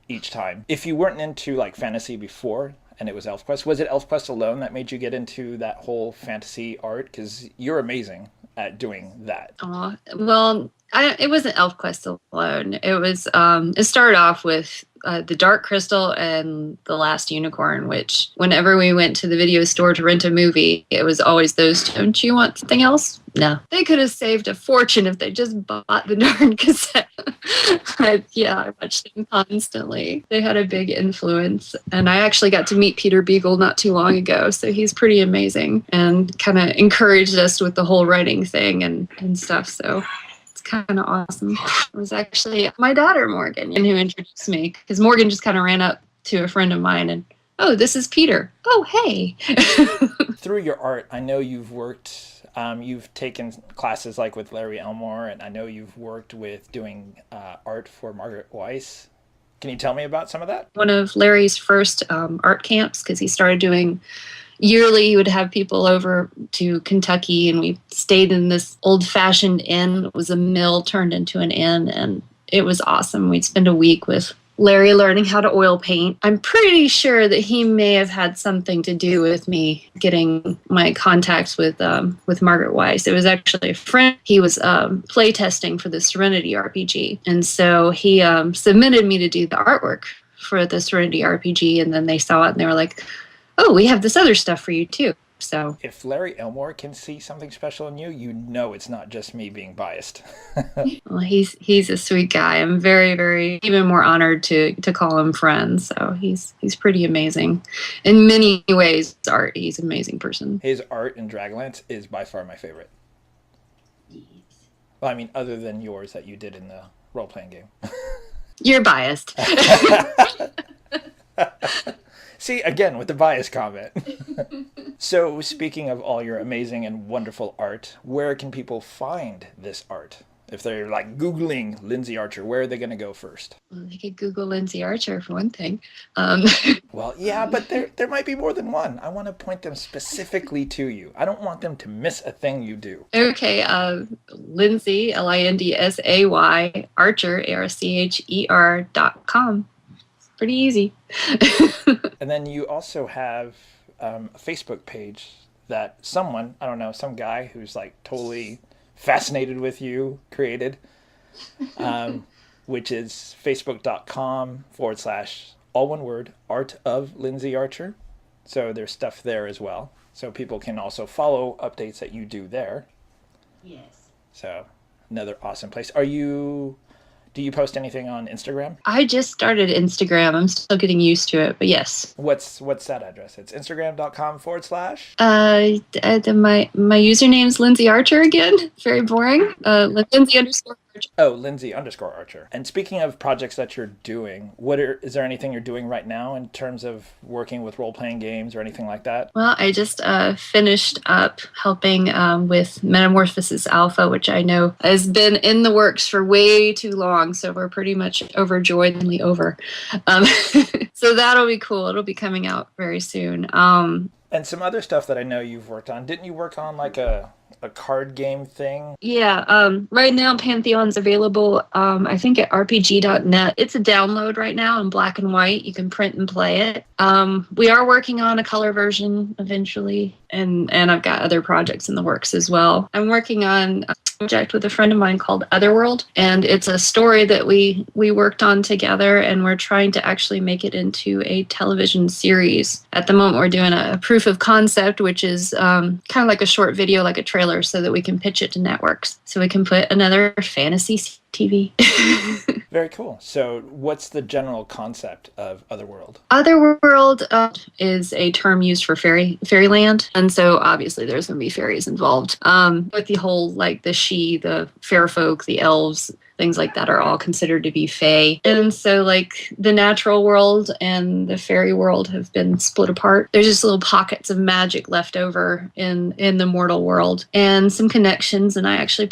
each time. If you weren't into like fantasy before, and it was ElfQuest, was it ElfQuest alone that made you get into that whole fantasy art? Because you're amazing at doing that. Well, it wasn't ElfQuest alone. It was. It started off with the Dark Crystal and the Last Unicorn, which whenever we went to the video store to rent a movie, it was always those. Don't you want something else? No. They could have saved a fortune if they just bought the darn cassette. I watched them constantly. They had a big influence. And I actually got to meet Peter Beagle not too long ago, so he's pretty amazing and kind of encouraged us with the whole writing thing and stuff. So it's kind of awesome. It was actually my daughter, Morgan, who introduced me, because Morgan just kind of ran up to a friend of mine and, oh, this is Peter. Oh, hey. Through your art, I know you've worked... you've taken classes like with Larry Elmore, and I know you've worked with doing art for Margaret Weiss. Can you tell me about some of that? One of Larry's first art camps, because he started doing yearly, he would have people over to Kentucky, and we stayed in this old-fashioned inn. It was a mill turned into an inn, and it was awesome. We'd spend a week with Larry learning how to oil paint. I'm pretty sure that he may have had something to do with me getting my contacts with Margaret Weiss. It was actually a friend. He was play testing for the Serenity RPG, and so he submitted me to do the artwork for the Serenity RPG, and then they saw it and they were like, oh, we have this other stuff for you too. So if Larry Elmore can see something special in you, you know it's not just me being biased. Well, he's a sweet guy. I'm very, very even more honored to call him friend. So he's pretty amazing. In many ways, art, he's an amazing person. His art in Dragonlance is by far my favorite. Well, I mean, other than yours that you did in the role-playing game. You're biased. See, again, with the bias comment. So, speaking of all your amazing and wonderful art, where can people find this art? If they're like Googling Lindsay Archer, where are they going to go first? Well, they could Google Lindsay Archer for one thing. Well, yeah, but there might be more than one. I want to point them specifically to you. I don't want them to miss a thing you do. Okay, Lindsay, Lindsay, Archer, ARCHER.com. Pretty easy. And then you also have a Facebook page that someone, I don't know, some guy who's like totally fascinated with you created, which is facebook.com/ all one word, Art of Lindsay Archer. So there's stuff there as well. So people can also follow updates that you do there. Yes. So another awesome place. Do you post anything on Instagram? I just started Instagram. I'm still getting used to it, but yes. What's that address? It's instagram.com/. My username's Lindsay Archer again. Very boring. Lindsay_Archer. Oh, Lindsay_Archer. And speaking of projects that you're doing, is there anything you're doing right now in terms of working with role-playing games or anything like that? Well, I just finished up helping with Metamorphosis Alpha, which I know has been in the works for way too long, so we're pretty much overjoyedly over. So that'll be cool. It'll be coming out very soon. And some other stuff that I know you've worked on. Didn't you work on like a card game thing? Yeah, right now Pantheon's available, I think at rpg.net. It's a download right now in black and white. You can print and play it. We are working on a color version eventually, and I've got other projects in the works as well. I'm working on a project with a friend of mine called Otherworld, and it's a story that we worked on together, and we're trying to actually make it into a television series. At the moment, we're doing a proof of concept, which is kind of like a short video, like a trailer, so that we can pitch it to networks, so we can put another fantasy TV. Very cool. So what's the general concept of Otherworld? Otherworld is a term used for fairyland, and so obviously there's going to be fairies involved. With the whole, like the fair folk, the elves, things like that are all considered to be fae. And so like the natural world and the fairy world have been split apart. There's just little pockets of magic left over in the mortal world and some connections, and I actually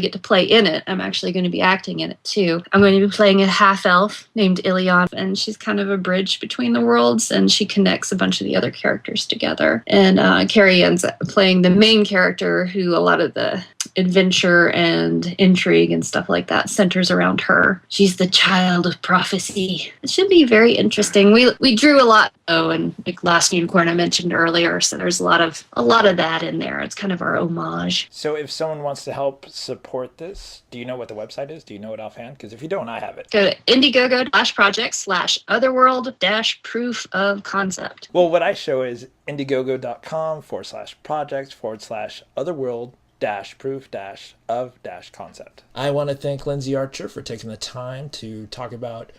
get to play in it. I'm actually going to be acting in it too. I'm going to be playing a half-elf named Ilion, and she's kind of a bridge between the worlds, and she connects a bunch of the other characters together. And Carrie ends up playing the main character, who a lot of the adventure and intrigue and stuff like that centers around her. She's the child of prophecy. It should be very interesting. We drew a lot, though, and like Last Unicorn I mentioned earlier, so there's a lot of that in there. It's kind of our homage. So if someone wants to help support this, do you know what the website is? Do you know it offhand? Because if you don't, I have it. Go to indiegogo.projects/otherworld-proof of concept. Well, what I show is indiegogo.com/projects/otherworld-proof-of-concept. I want to thank Lindsay Archer for taking the time to talk about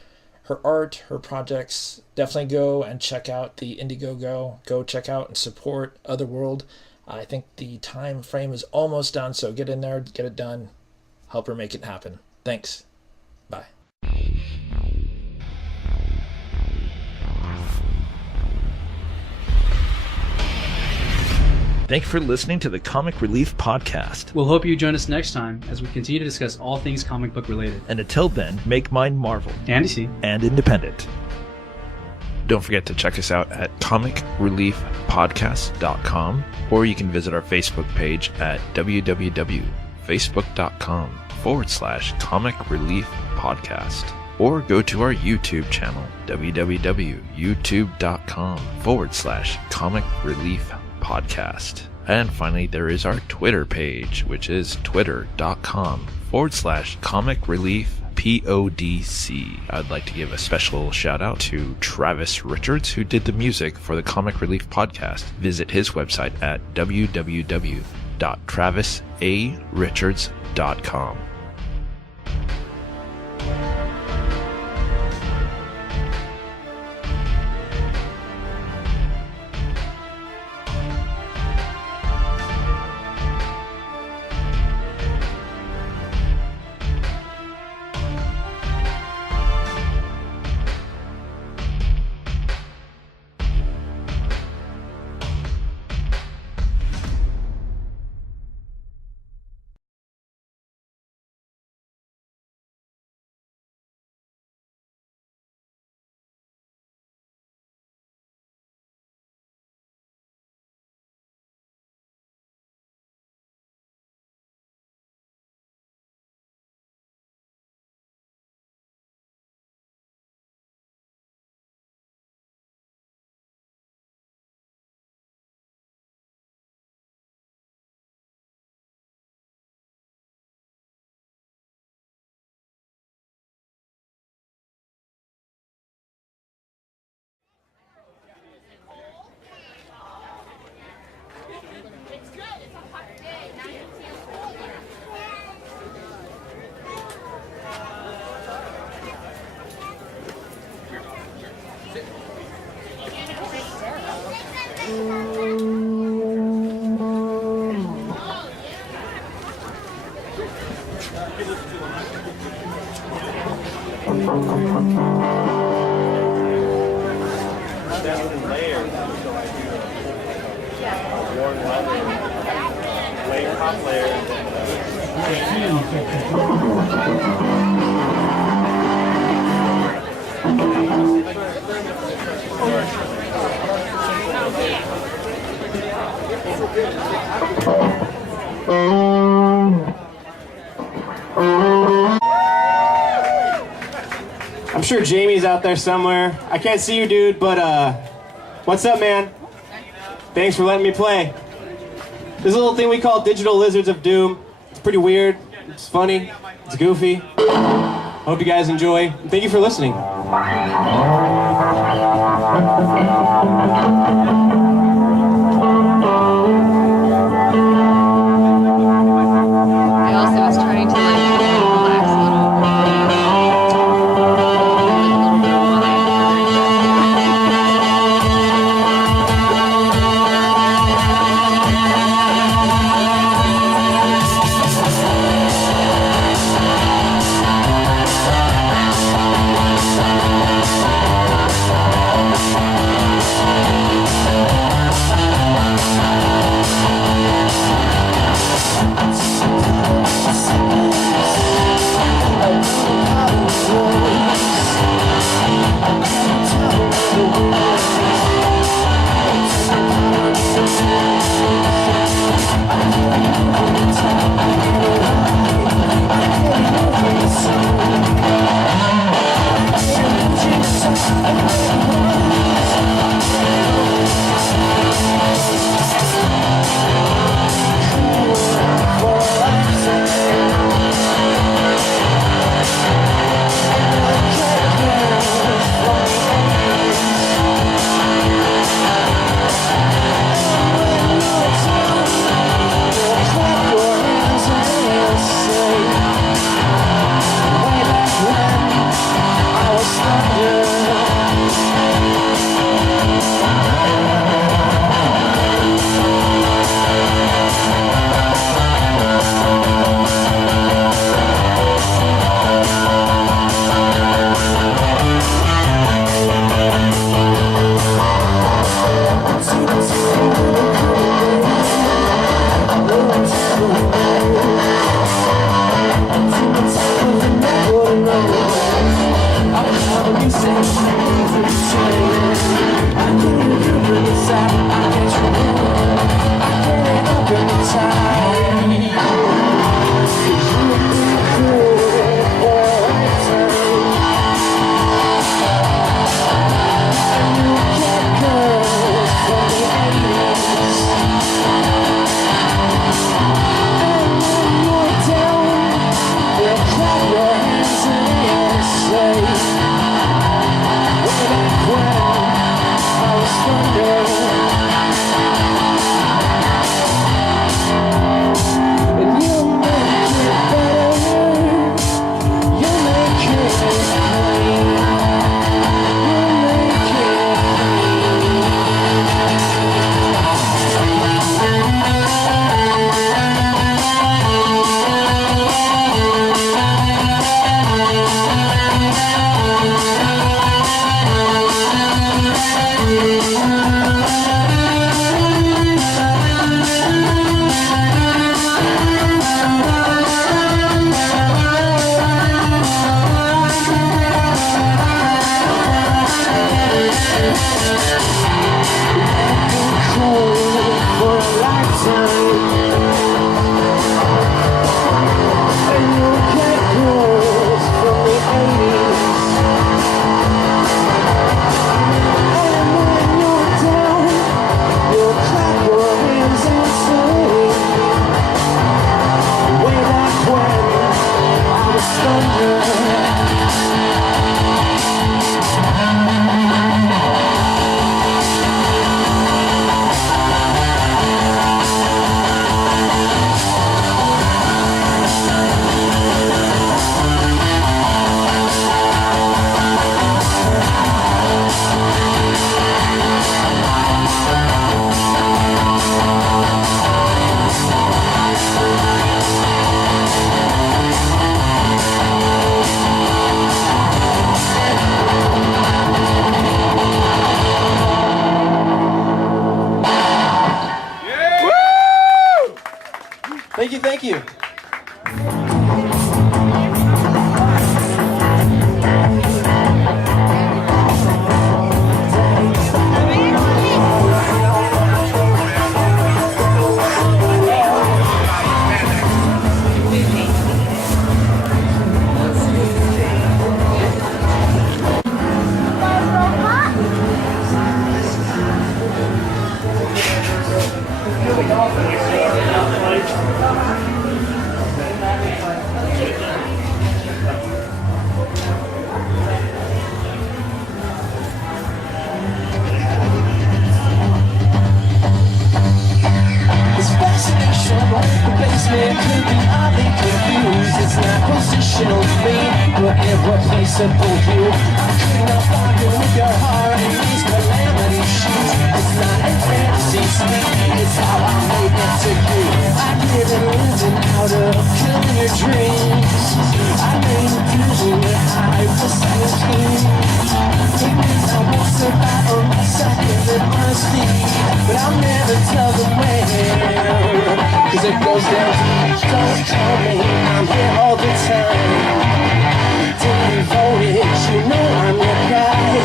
her art, her projects. Definitely go and check out the Indiegogo. Go check out and support Otherworld. I think the time frame is almost done, so get in there, get it done, help her make it happen. Thanks. Bye. Thank you for listening to the Comic Relief Podcast. We'll hope you join us next time as we continue to discuss all things comic book related. And until then, make mine Marvel And DC. and independent. Don't forget to check us out at comicreliefpodcast.com, or you can visit our Facebook page at www.facebook.com/Comic Relief Podcast, or go to our YouTube channel, www.youtube.com/Comic Relief Podcast. And finally, there is our Twitter page, which is twitter.com/Comic Relief PODC. I'd like to give a special shout out to Travis Richards, who did the music for the Comic Relief Podcast. Visit his website at www.travisarichards.com. I'm sure Jamie's out there somewhere. I can't see you, dude, but what's up, man? Thanks for letting me play. There's a little thing we call Digital Lizards of Doom. It's pretty weird, it's funny, it's goofy. Hope you guys enjoy. Thank you for listening. I also was trying to like relax a Thank you. It's fascination, the basement could be oddly confused. It's not positional to me, but irreplaceable you. I could not bargain with your heart in these calamity shoes. It's not a fantasy suite, it's how I made it to you. I didn't listen out of killing your dreams. I made a vision when I was 17. I won't survive unless I give it honesty, but I'll never tell them where, cause it goes down. Don't call me, I'm here all the time. Devoted, you know I'm your guy.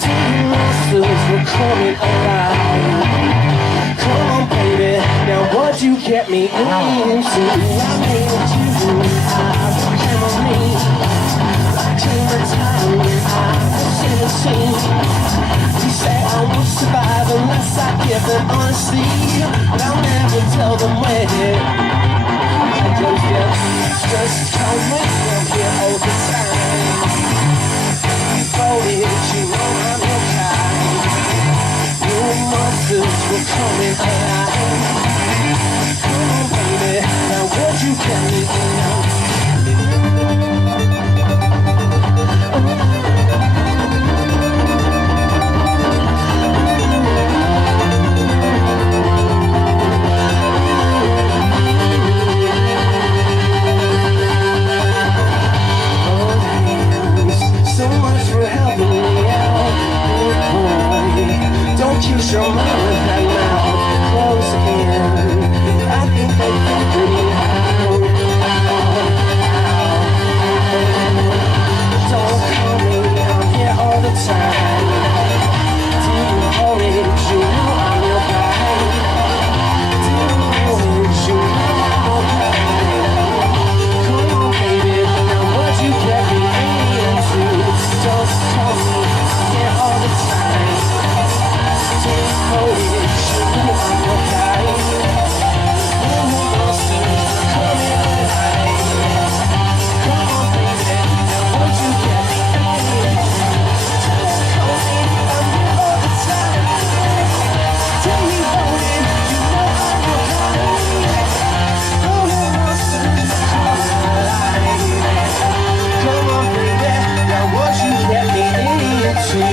Till the monsters were coming alive. Come on baby, now what you get me into? I made you, I came on me. I came a time when I was innocent. You say I won't survive unless I give them honesty, but I'll never tell them when. It goes down, just call me, I'm here all the time. Devoted, you know I'm your kind. You monsters were coming alive. Come on baby, now would you get me in? So much for helping me out, boy. Don't kiss your mouth with that mouth close in. I think they figured me out. Don't call me, I'm here all the time. Do you hold it, you know I'm your guy. Do you hold it, you know I'm your guy. Come on baby, now what you get me into? Just tell me, I'm here all the time. Just hold it, you know I'm your guy. Come on baby, now what you get me into? Just call me, I'm here all the time. Tell me hold it, you know I'm your guy. Come on baby, now what you get me into?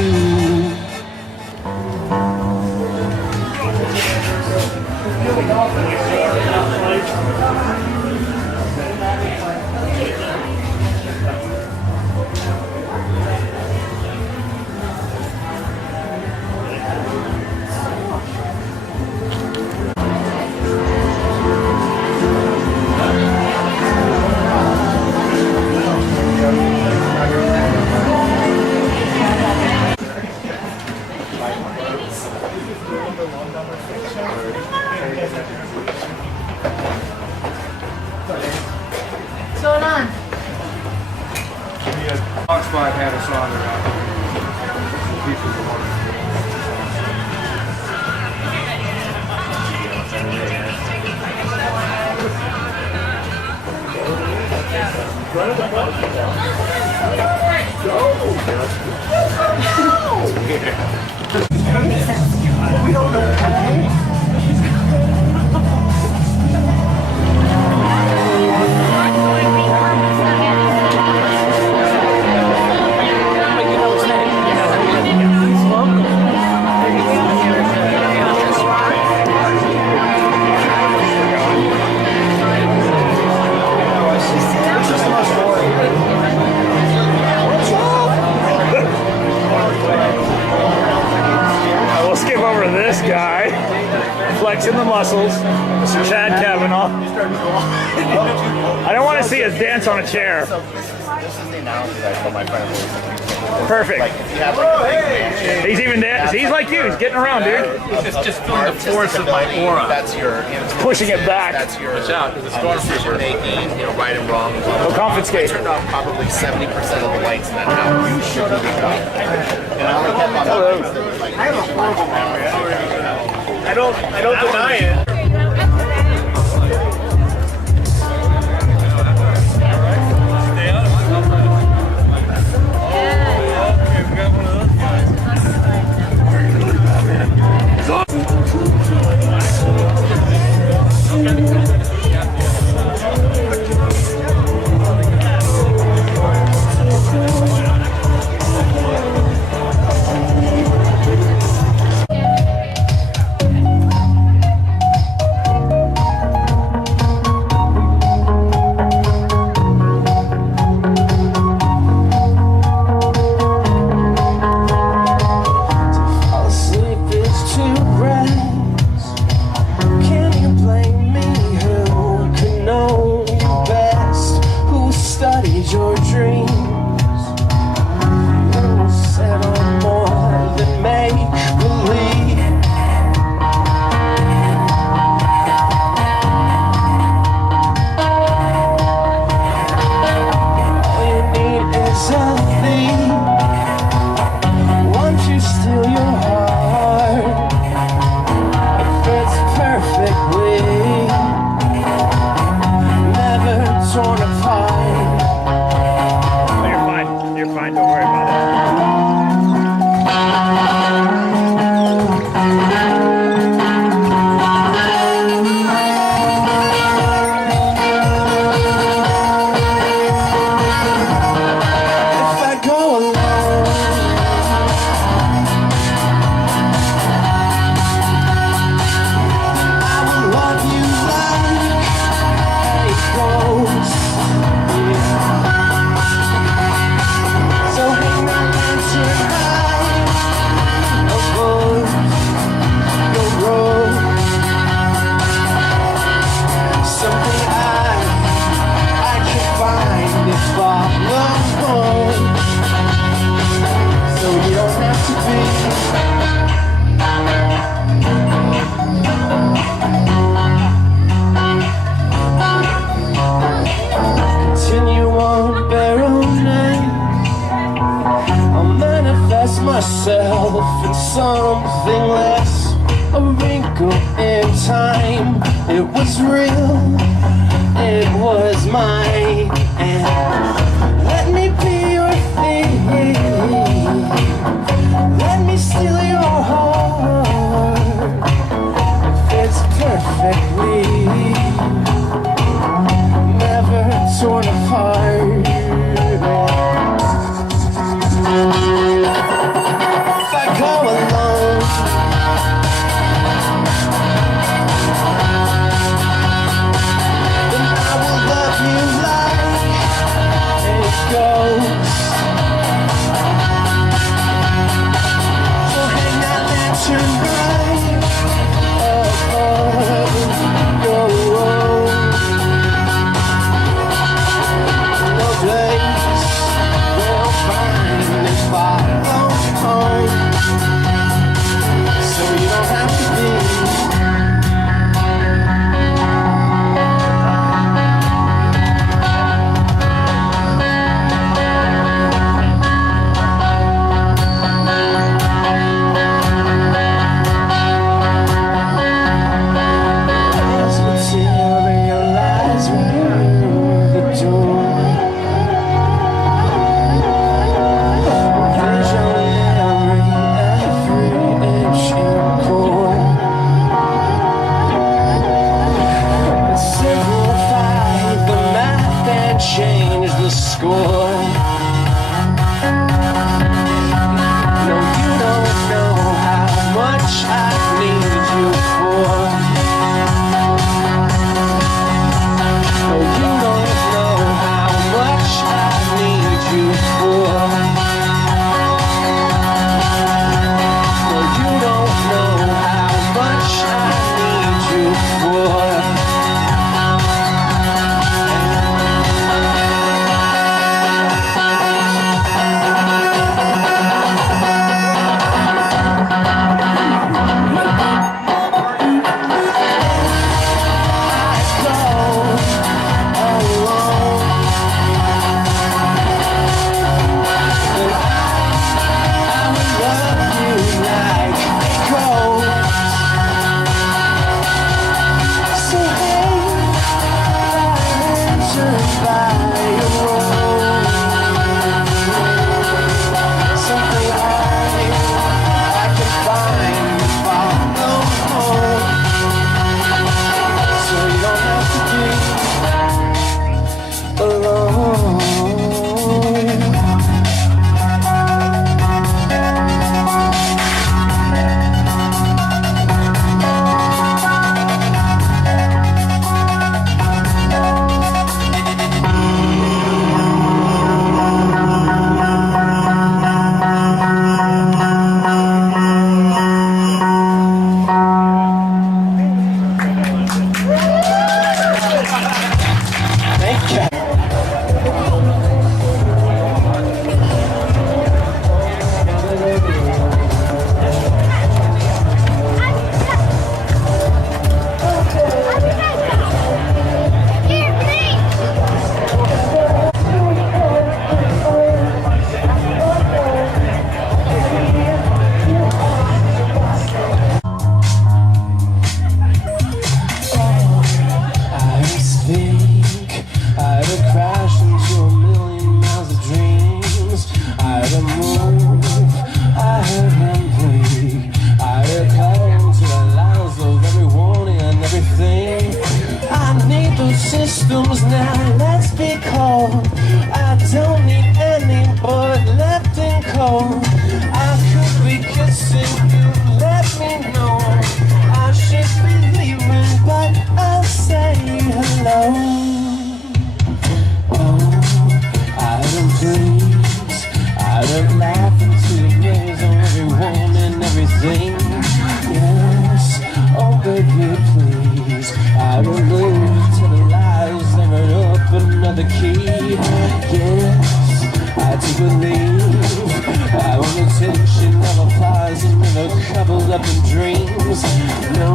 What's going on? Hotspot had us on around pieces of water. We don't know. We'll skip over this guy, flexing the muscles, Mr. Chad Kavanaugh. us dance on a chair. So this is the analogy that I told my friend. Perfect. Like if you have like a big handshake, He's even dancing. He's like you. He's getting around, dude. It's just feeling the force of my aura. That's your Pushing it back. That's your decision making, right and wrong. We'll confiscate. I turned off probably 70% of the lights in that house. You should be done. And I only kept on. I have a horrible memory. I don't deny it. myself in something less, a wrinkle in time. It was real, it was mine, and let me be your thing. Let me steal your heart. It fits perfectly, never torn apart. Yes, I do believe our intention never applies and never coupled up in dreams. No,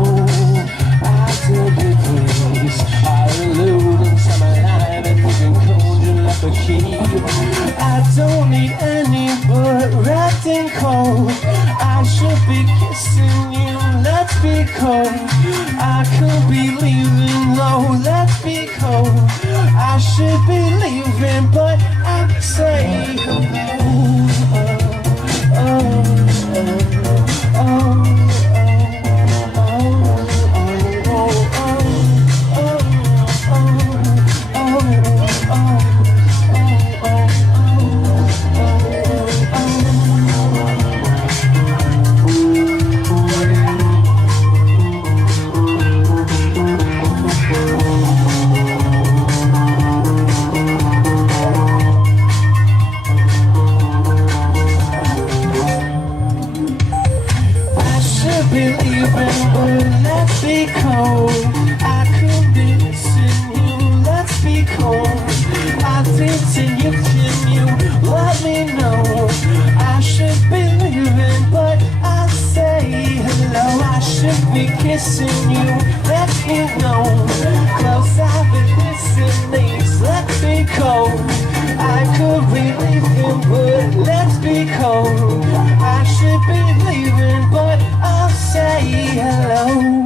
I do please. I elude into my life and you can conjure up a key. I don't need any but wrapped in cold. I should be kissing you, let's be cold. I could be leaving, no, let's be cold. I should be leaving, but I say kissing you, let me know. Close I've been missing these, let's be cold. I could be leaving, but let's be cold. I should be leaving, but I'll say hello.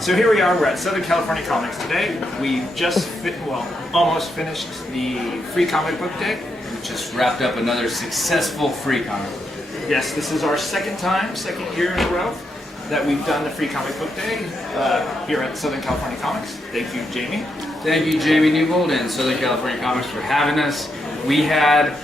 So here we are, we're at Southern California Comics today. We just, almost finished the Free Comic Book Day. We just wrapped up another successful Free Comic Book. Yes, this is our second year in a row that we've done the Free Comic Book Day here at Southern California Comics. Thank you, Jamie. Thank you, Jamie Newbold and Southern California Comics for having us. We had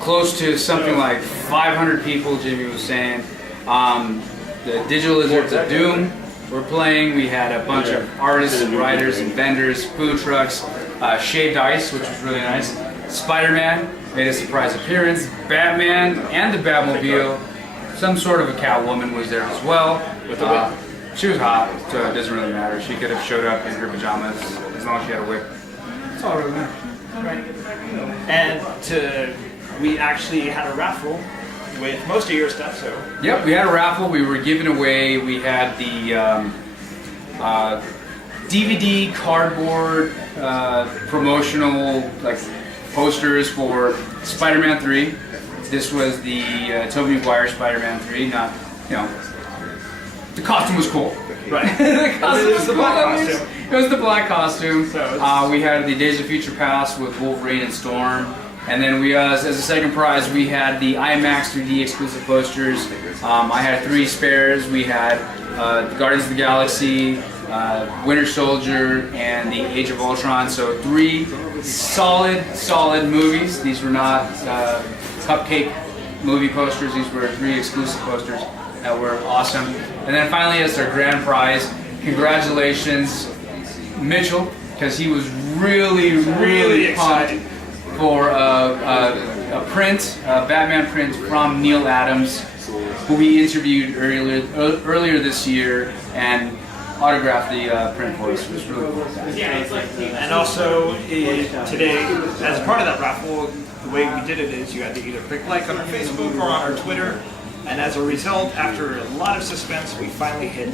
close to something like 500 people, Jamie was saying. The Digital Lizards of Doom were playing. We had a bunch of artists, writers, and vendors, food trucks, shaved ice, which was really nice. Spider-Man made a surprise appearance. Batman and the Batmobile. Some sort of a Catwoman was there as well. With the whip. She was hot, so it doesn't really matter. She could have showed up in her pajamas as long as she had a whip. That's all really matters. Right. And we actually had a raffle with most of your stuff, so. Yep, we had a raffle. We were giving away. We had the DVD cardboard promotional posters for Spider-Man 3. This was the Tobey Maguire Spider-Man 3. Not, the costume was cool. Right. The costume was the cool. black costume. It was the black costume. So we had the Days of Future Past with Wolverine and Storm. And then we, as a second prize, we had the IMAX 3D exclusive posters. I had 3 spares. We had Guardians of the Galaxy, Winter Soldier, and the Age of Ultron. So 3 solid movies. These were not cupcake movie posters. These were 3 exclusive posters that were awesome. And then finally, as our grand prize, congratulations, Mitchell, because he was really excited for a print, a Batman print from Neil Adams, who we interviewed earlier this year and autographed the print for us. It was really cool. And also today, as part of that raffle, the way we did it is you had to either click like on our Facebook or on our Twitter, and as a result, after a lot of suspense, we finally hit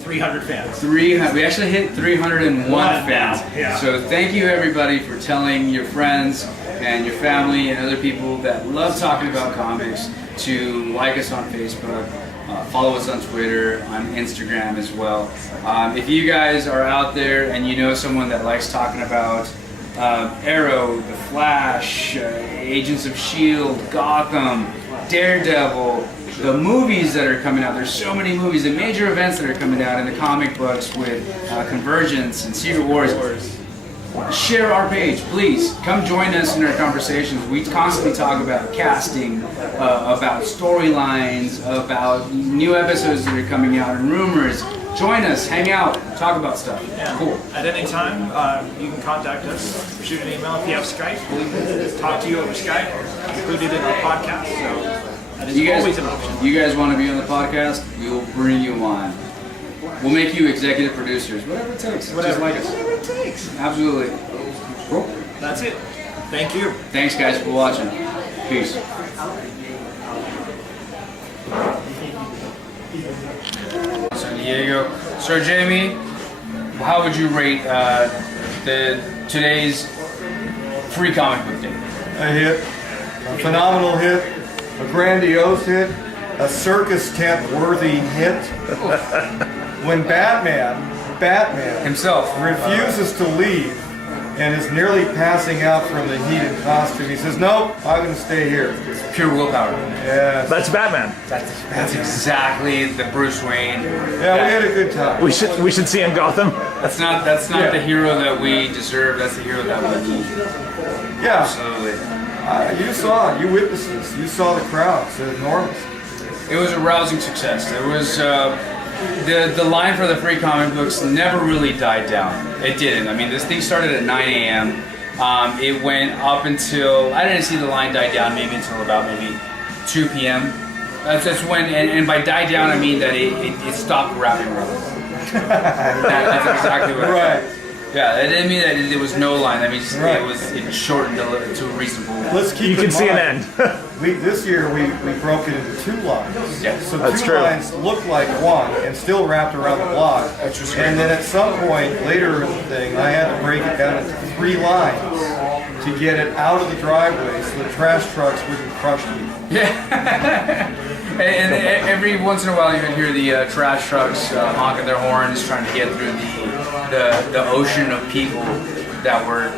300 fans. We actually hit 301 fans. Yeah. So thank you everybody for telling your friends and your family and other people that love talking about comics to like us on Facebook, follow us on Twitter, on Instagram as well. If you guys are out there and you know someone that likes talking about Arrow, The Flash, Agents of S.H.I.E.L.D., Gotham, Daredevil, the movies that are coming out, there's so many movies, the major events that are coming out in the comic books with Convergence and Secret Wars. Share our page, please. Come join us in our conversations. We constantly talk about casting, about storylines, about new episodes that are coming out, and rumors. Join us, hang out, talk about stuff. Yeah. Cool. At any time, you can contact us, shoot an email if you have Skype. We'll talk to you over Skype, include it in our podcast. So that is always an option. You guys want to be on the podcast? We will bring you on. We'll make you executive producers. Whatever it takes. Just like us. Whatever it takes. Absolutely. Cool. That's it. Thank you. Thanks, guys, for watching. Peace. San Diego. Sir Jamie, how would you rate today's free comic book day? A hit, a phenomenal hit, a grandiose hit, a circus tent worthy hit. When Batman himself refuses to leave and is nearly passing out from the heat and costume, he says, "Nope, I'm going to stay here." It's pure willpower. Yeah, that's Batman. That's exactly the Bruce Wayne. Yeah, we had a good time. We should see in Gotham. That's not the hero that we deserve. That's the hero that we need. Yeah, absolutely. You saw it. You witnessed this. You saw the crowd. It's enormous. It was a rousing success. There was the line for the free comic books never really died down. It didn't. I mean, this thing started at 9 a.m. It went up until, I didn't see the line die down maybe until about maybe 2 p.m. That's when, and by die down I mean that it stopped wrapping around. That's exactly what. Right. Yeah, it didn't mean that there was no line. I mean, it shortened to a reasonable. Let's keep. You can see an end. This year we broke it into 2 lines. Yeah, so that's 2 true. lines looked like one and still wrapped around the block. And then at some point later in the thing, I had to break it down into 3 lines to get it out of the driveway so the trash trucks wouldn't crush me. Yeah. And every once in a while you would hear the trash trucks honking their horns trying to get through the ocean of people that were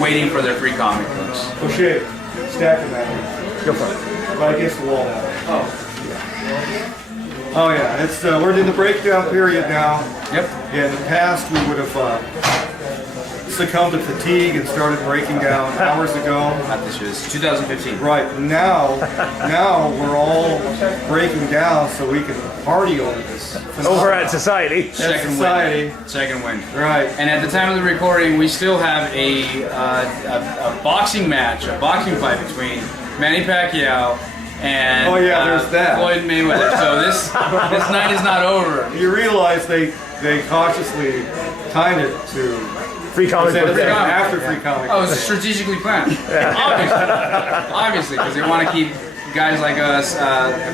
waiting for their free comic books. O'Shea, stack them out. Go for it. Right against the wall now. Oh yeah, it's we're in the breakdown period now. Yep. In the past, we would have succumbed to fatigue and started breaking down hours ago. Not this year. It's 2015. Right now we're all breaking down so we can party over this. Over at Society. Second wind. Right. And at the time of the recording, we still have a boxing match, a boxing fight between Manny Pacquiao and there's that. Floyd Mayweather. So this night is not over. You realize they cautiously timed it to Free Comic Book Day. After Free Comic Book Day. Oh, it's strategically planned. Obviously, because they want to keep guys like us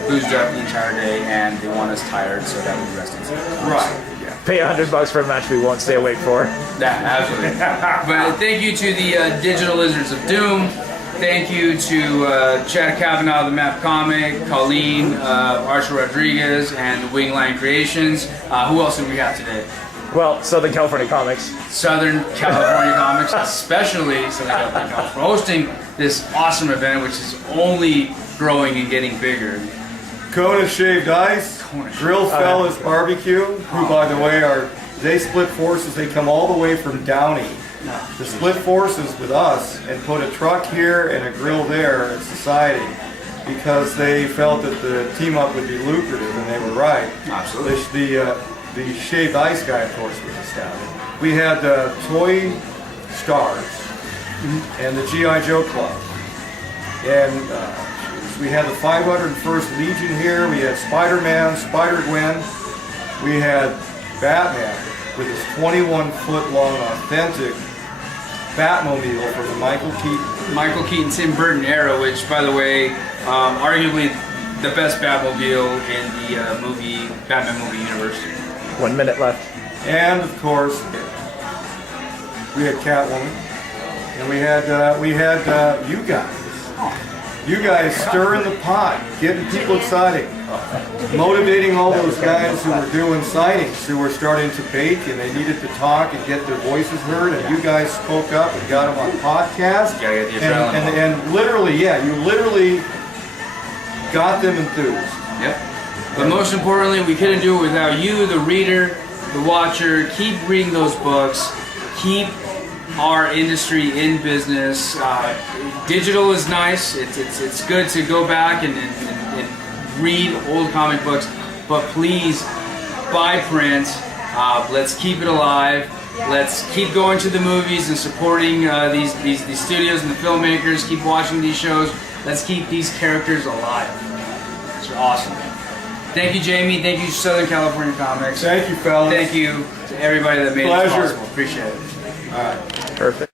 boozed up the entire day, and they want us tired so that we rest in peace. Right. Yeah. Pay $100 for a match we won't stay awake for. Yeah, absolutely. But thank you to the Digital Lizards of Doom. Thank you to Chad Kavanaugh of the Map Comic, Colleen, Archer Rodriguez, and the Wyng'd Lyon Creations. Who else do we have today? Well, Southern California Comics. Southern California Comics, especially Southern California Comics, for hosting this awesome event, which is only growing and getting bigger. Kona Shaved Ice, Grill Fellas Barbecue, who, by the way, they split forces. They come all the way from Downey to split forces with us and put a truck here and a grill there at Society because they felt that the team up would be lucrative, and they were right. Absolutely. The Shaved Ice guy, of course, was astounded. We had Toy Stars and the G.I. Joe Club. And we had the 501st Legion here. We had Spider-Man, Spider-Gwen. We had Batman with his 21-foot-long authentic Batmobile from the Michael Keaton, Tim Burton era, which, by the way, arguably the best Batmobile in the Batman movie universe. 1 minute left. And of course, we had Catwoman, and we had you guys. You guys stirring the pot, getting people excited, motivating all those guys who were doing sightings, who were starting to bake, and they needed to talk and get their voices heard. And you guys spoke up and got them on podcast. And literally, you literally got them enthused. Yep. But most importantly, we couldn't do it without you, the reader, the watcher. Keep reading those books. Keep our industry in business. Digital is nice. It's good to go back and read old comic books, but please buy print. Let's keep it alive. Let's keep going to the movies and supporting these studios and the filmmakers. Keep watching these shows. Let's keep these characters alive. It's awesome. Thank you, Jamie. Thank you, Southern California Comics. Thank you, fellas. Thank you to everybody that made it possible. Appreciate it. All right. Perfect.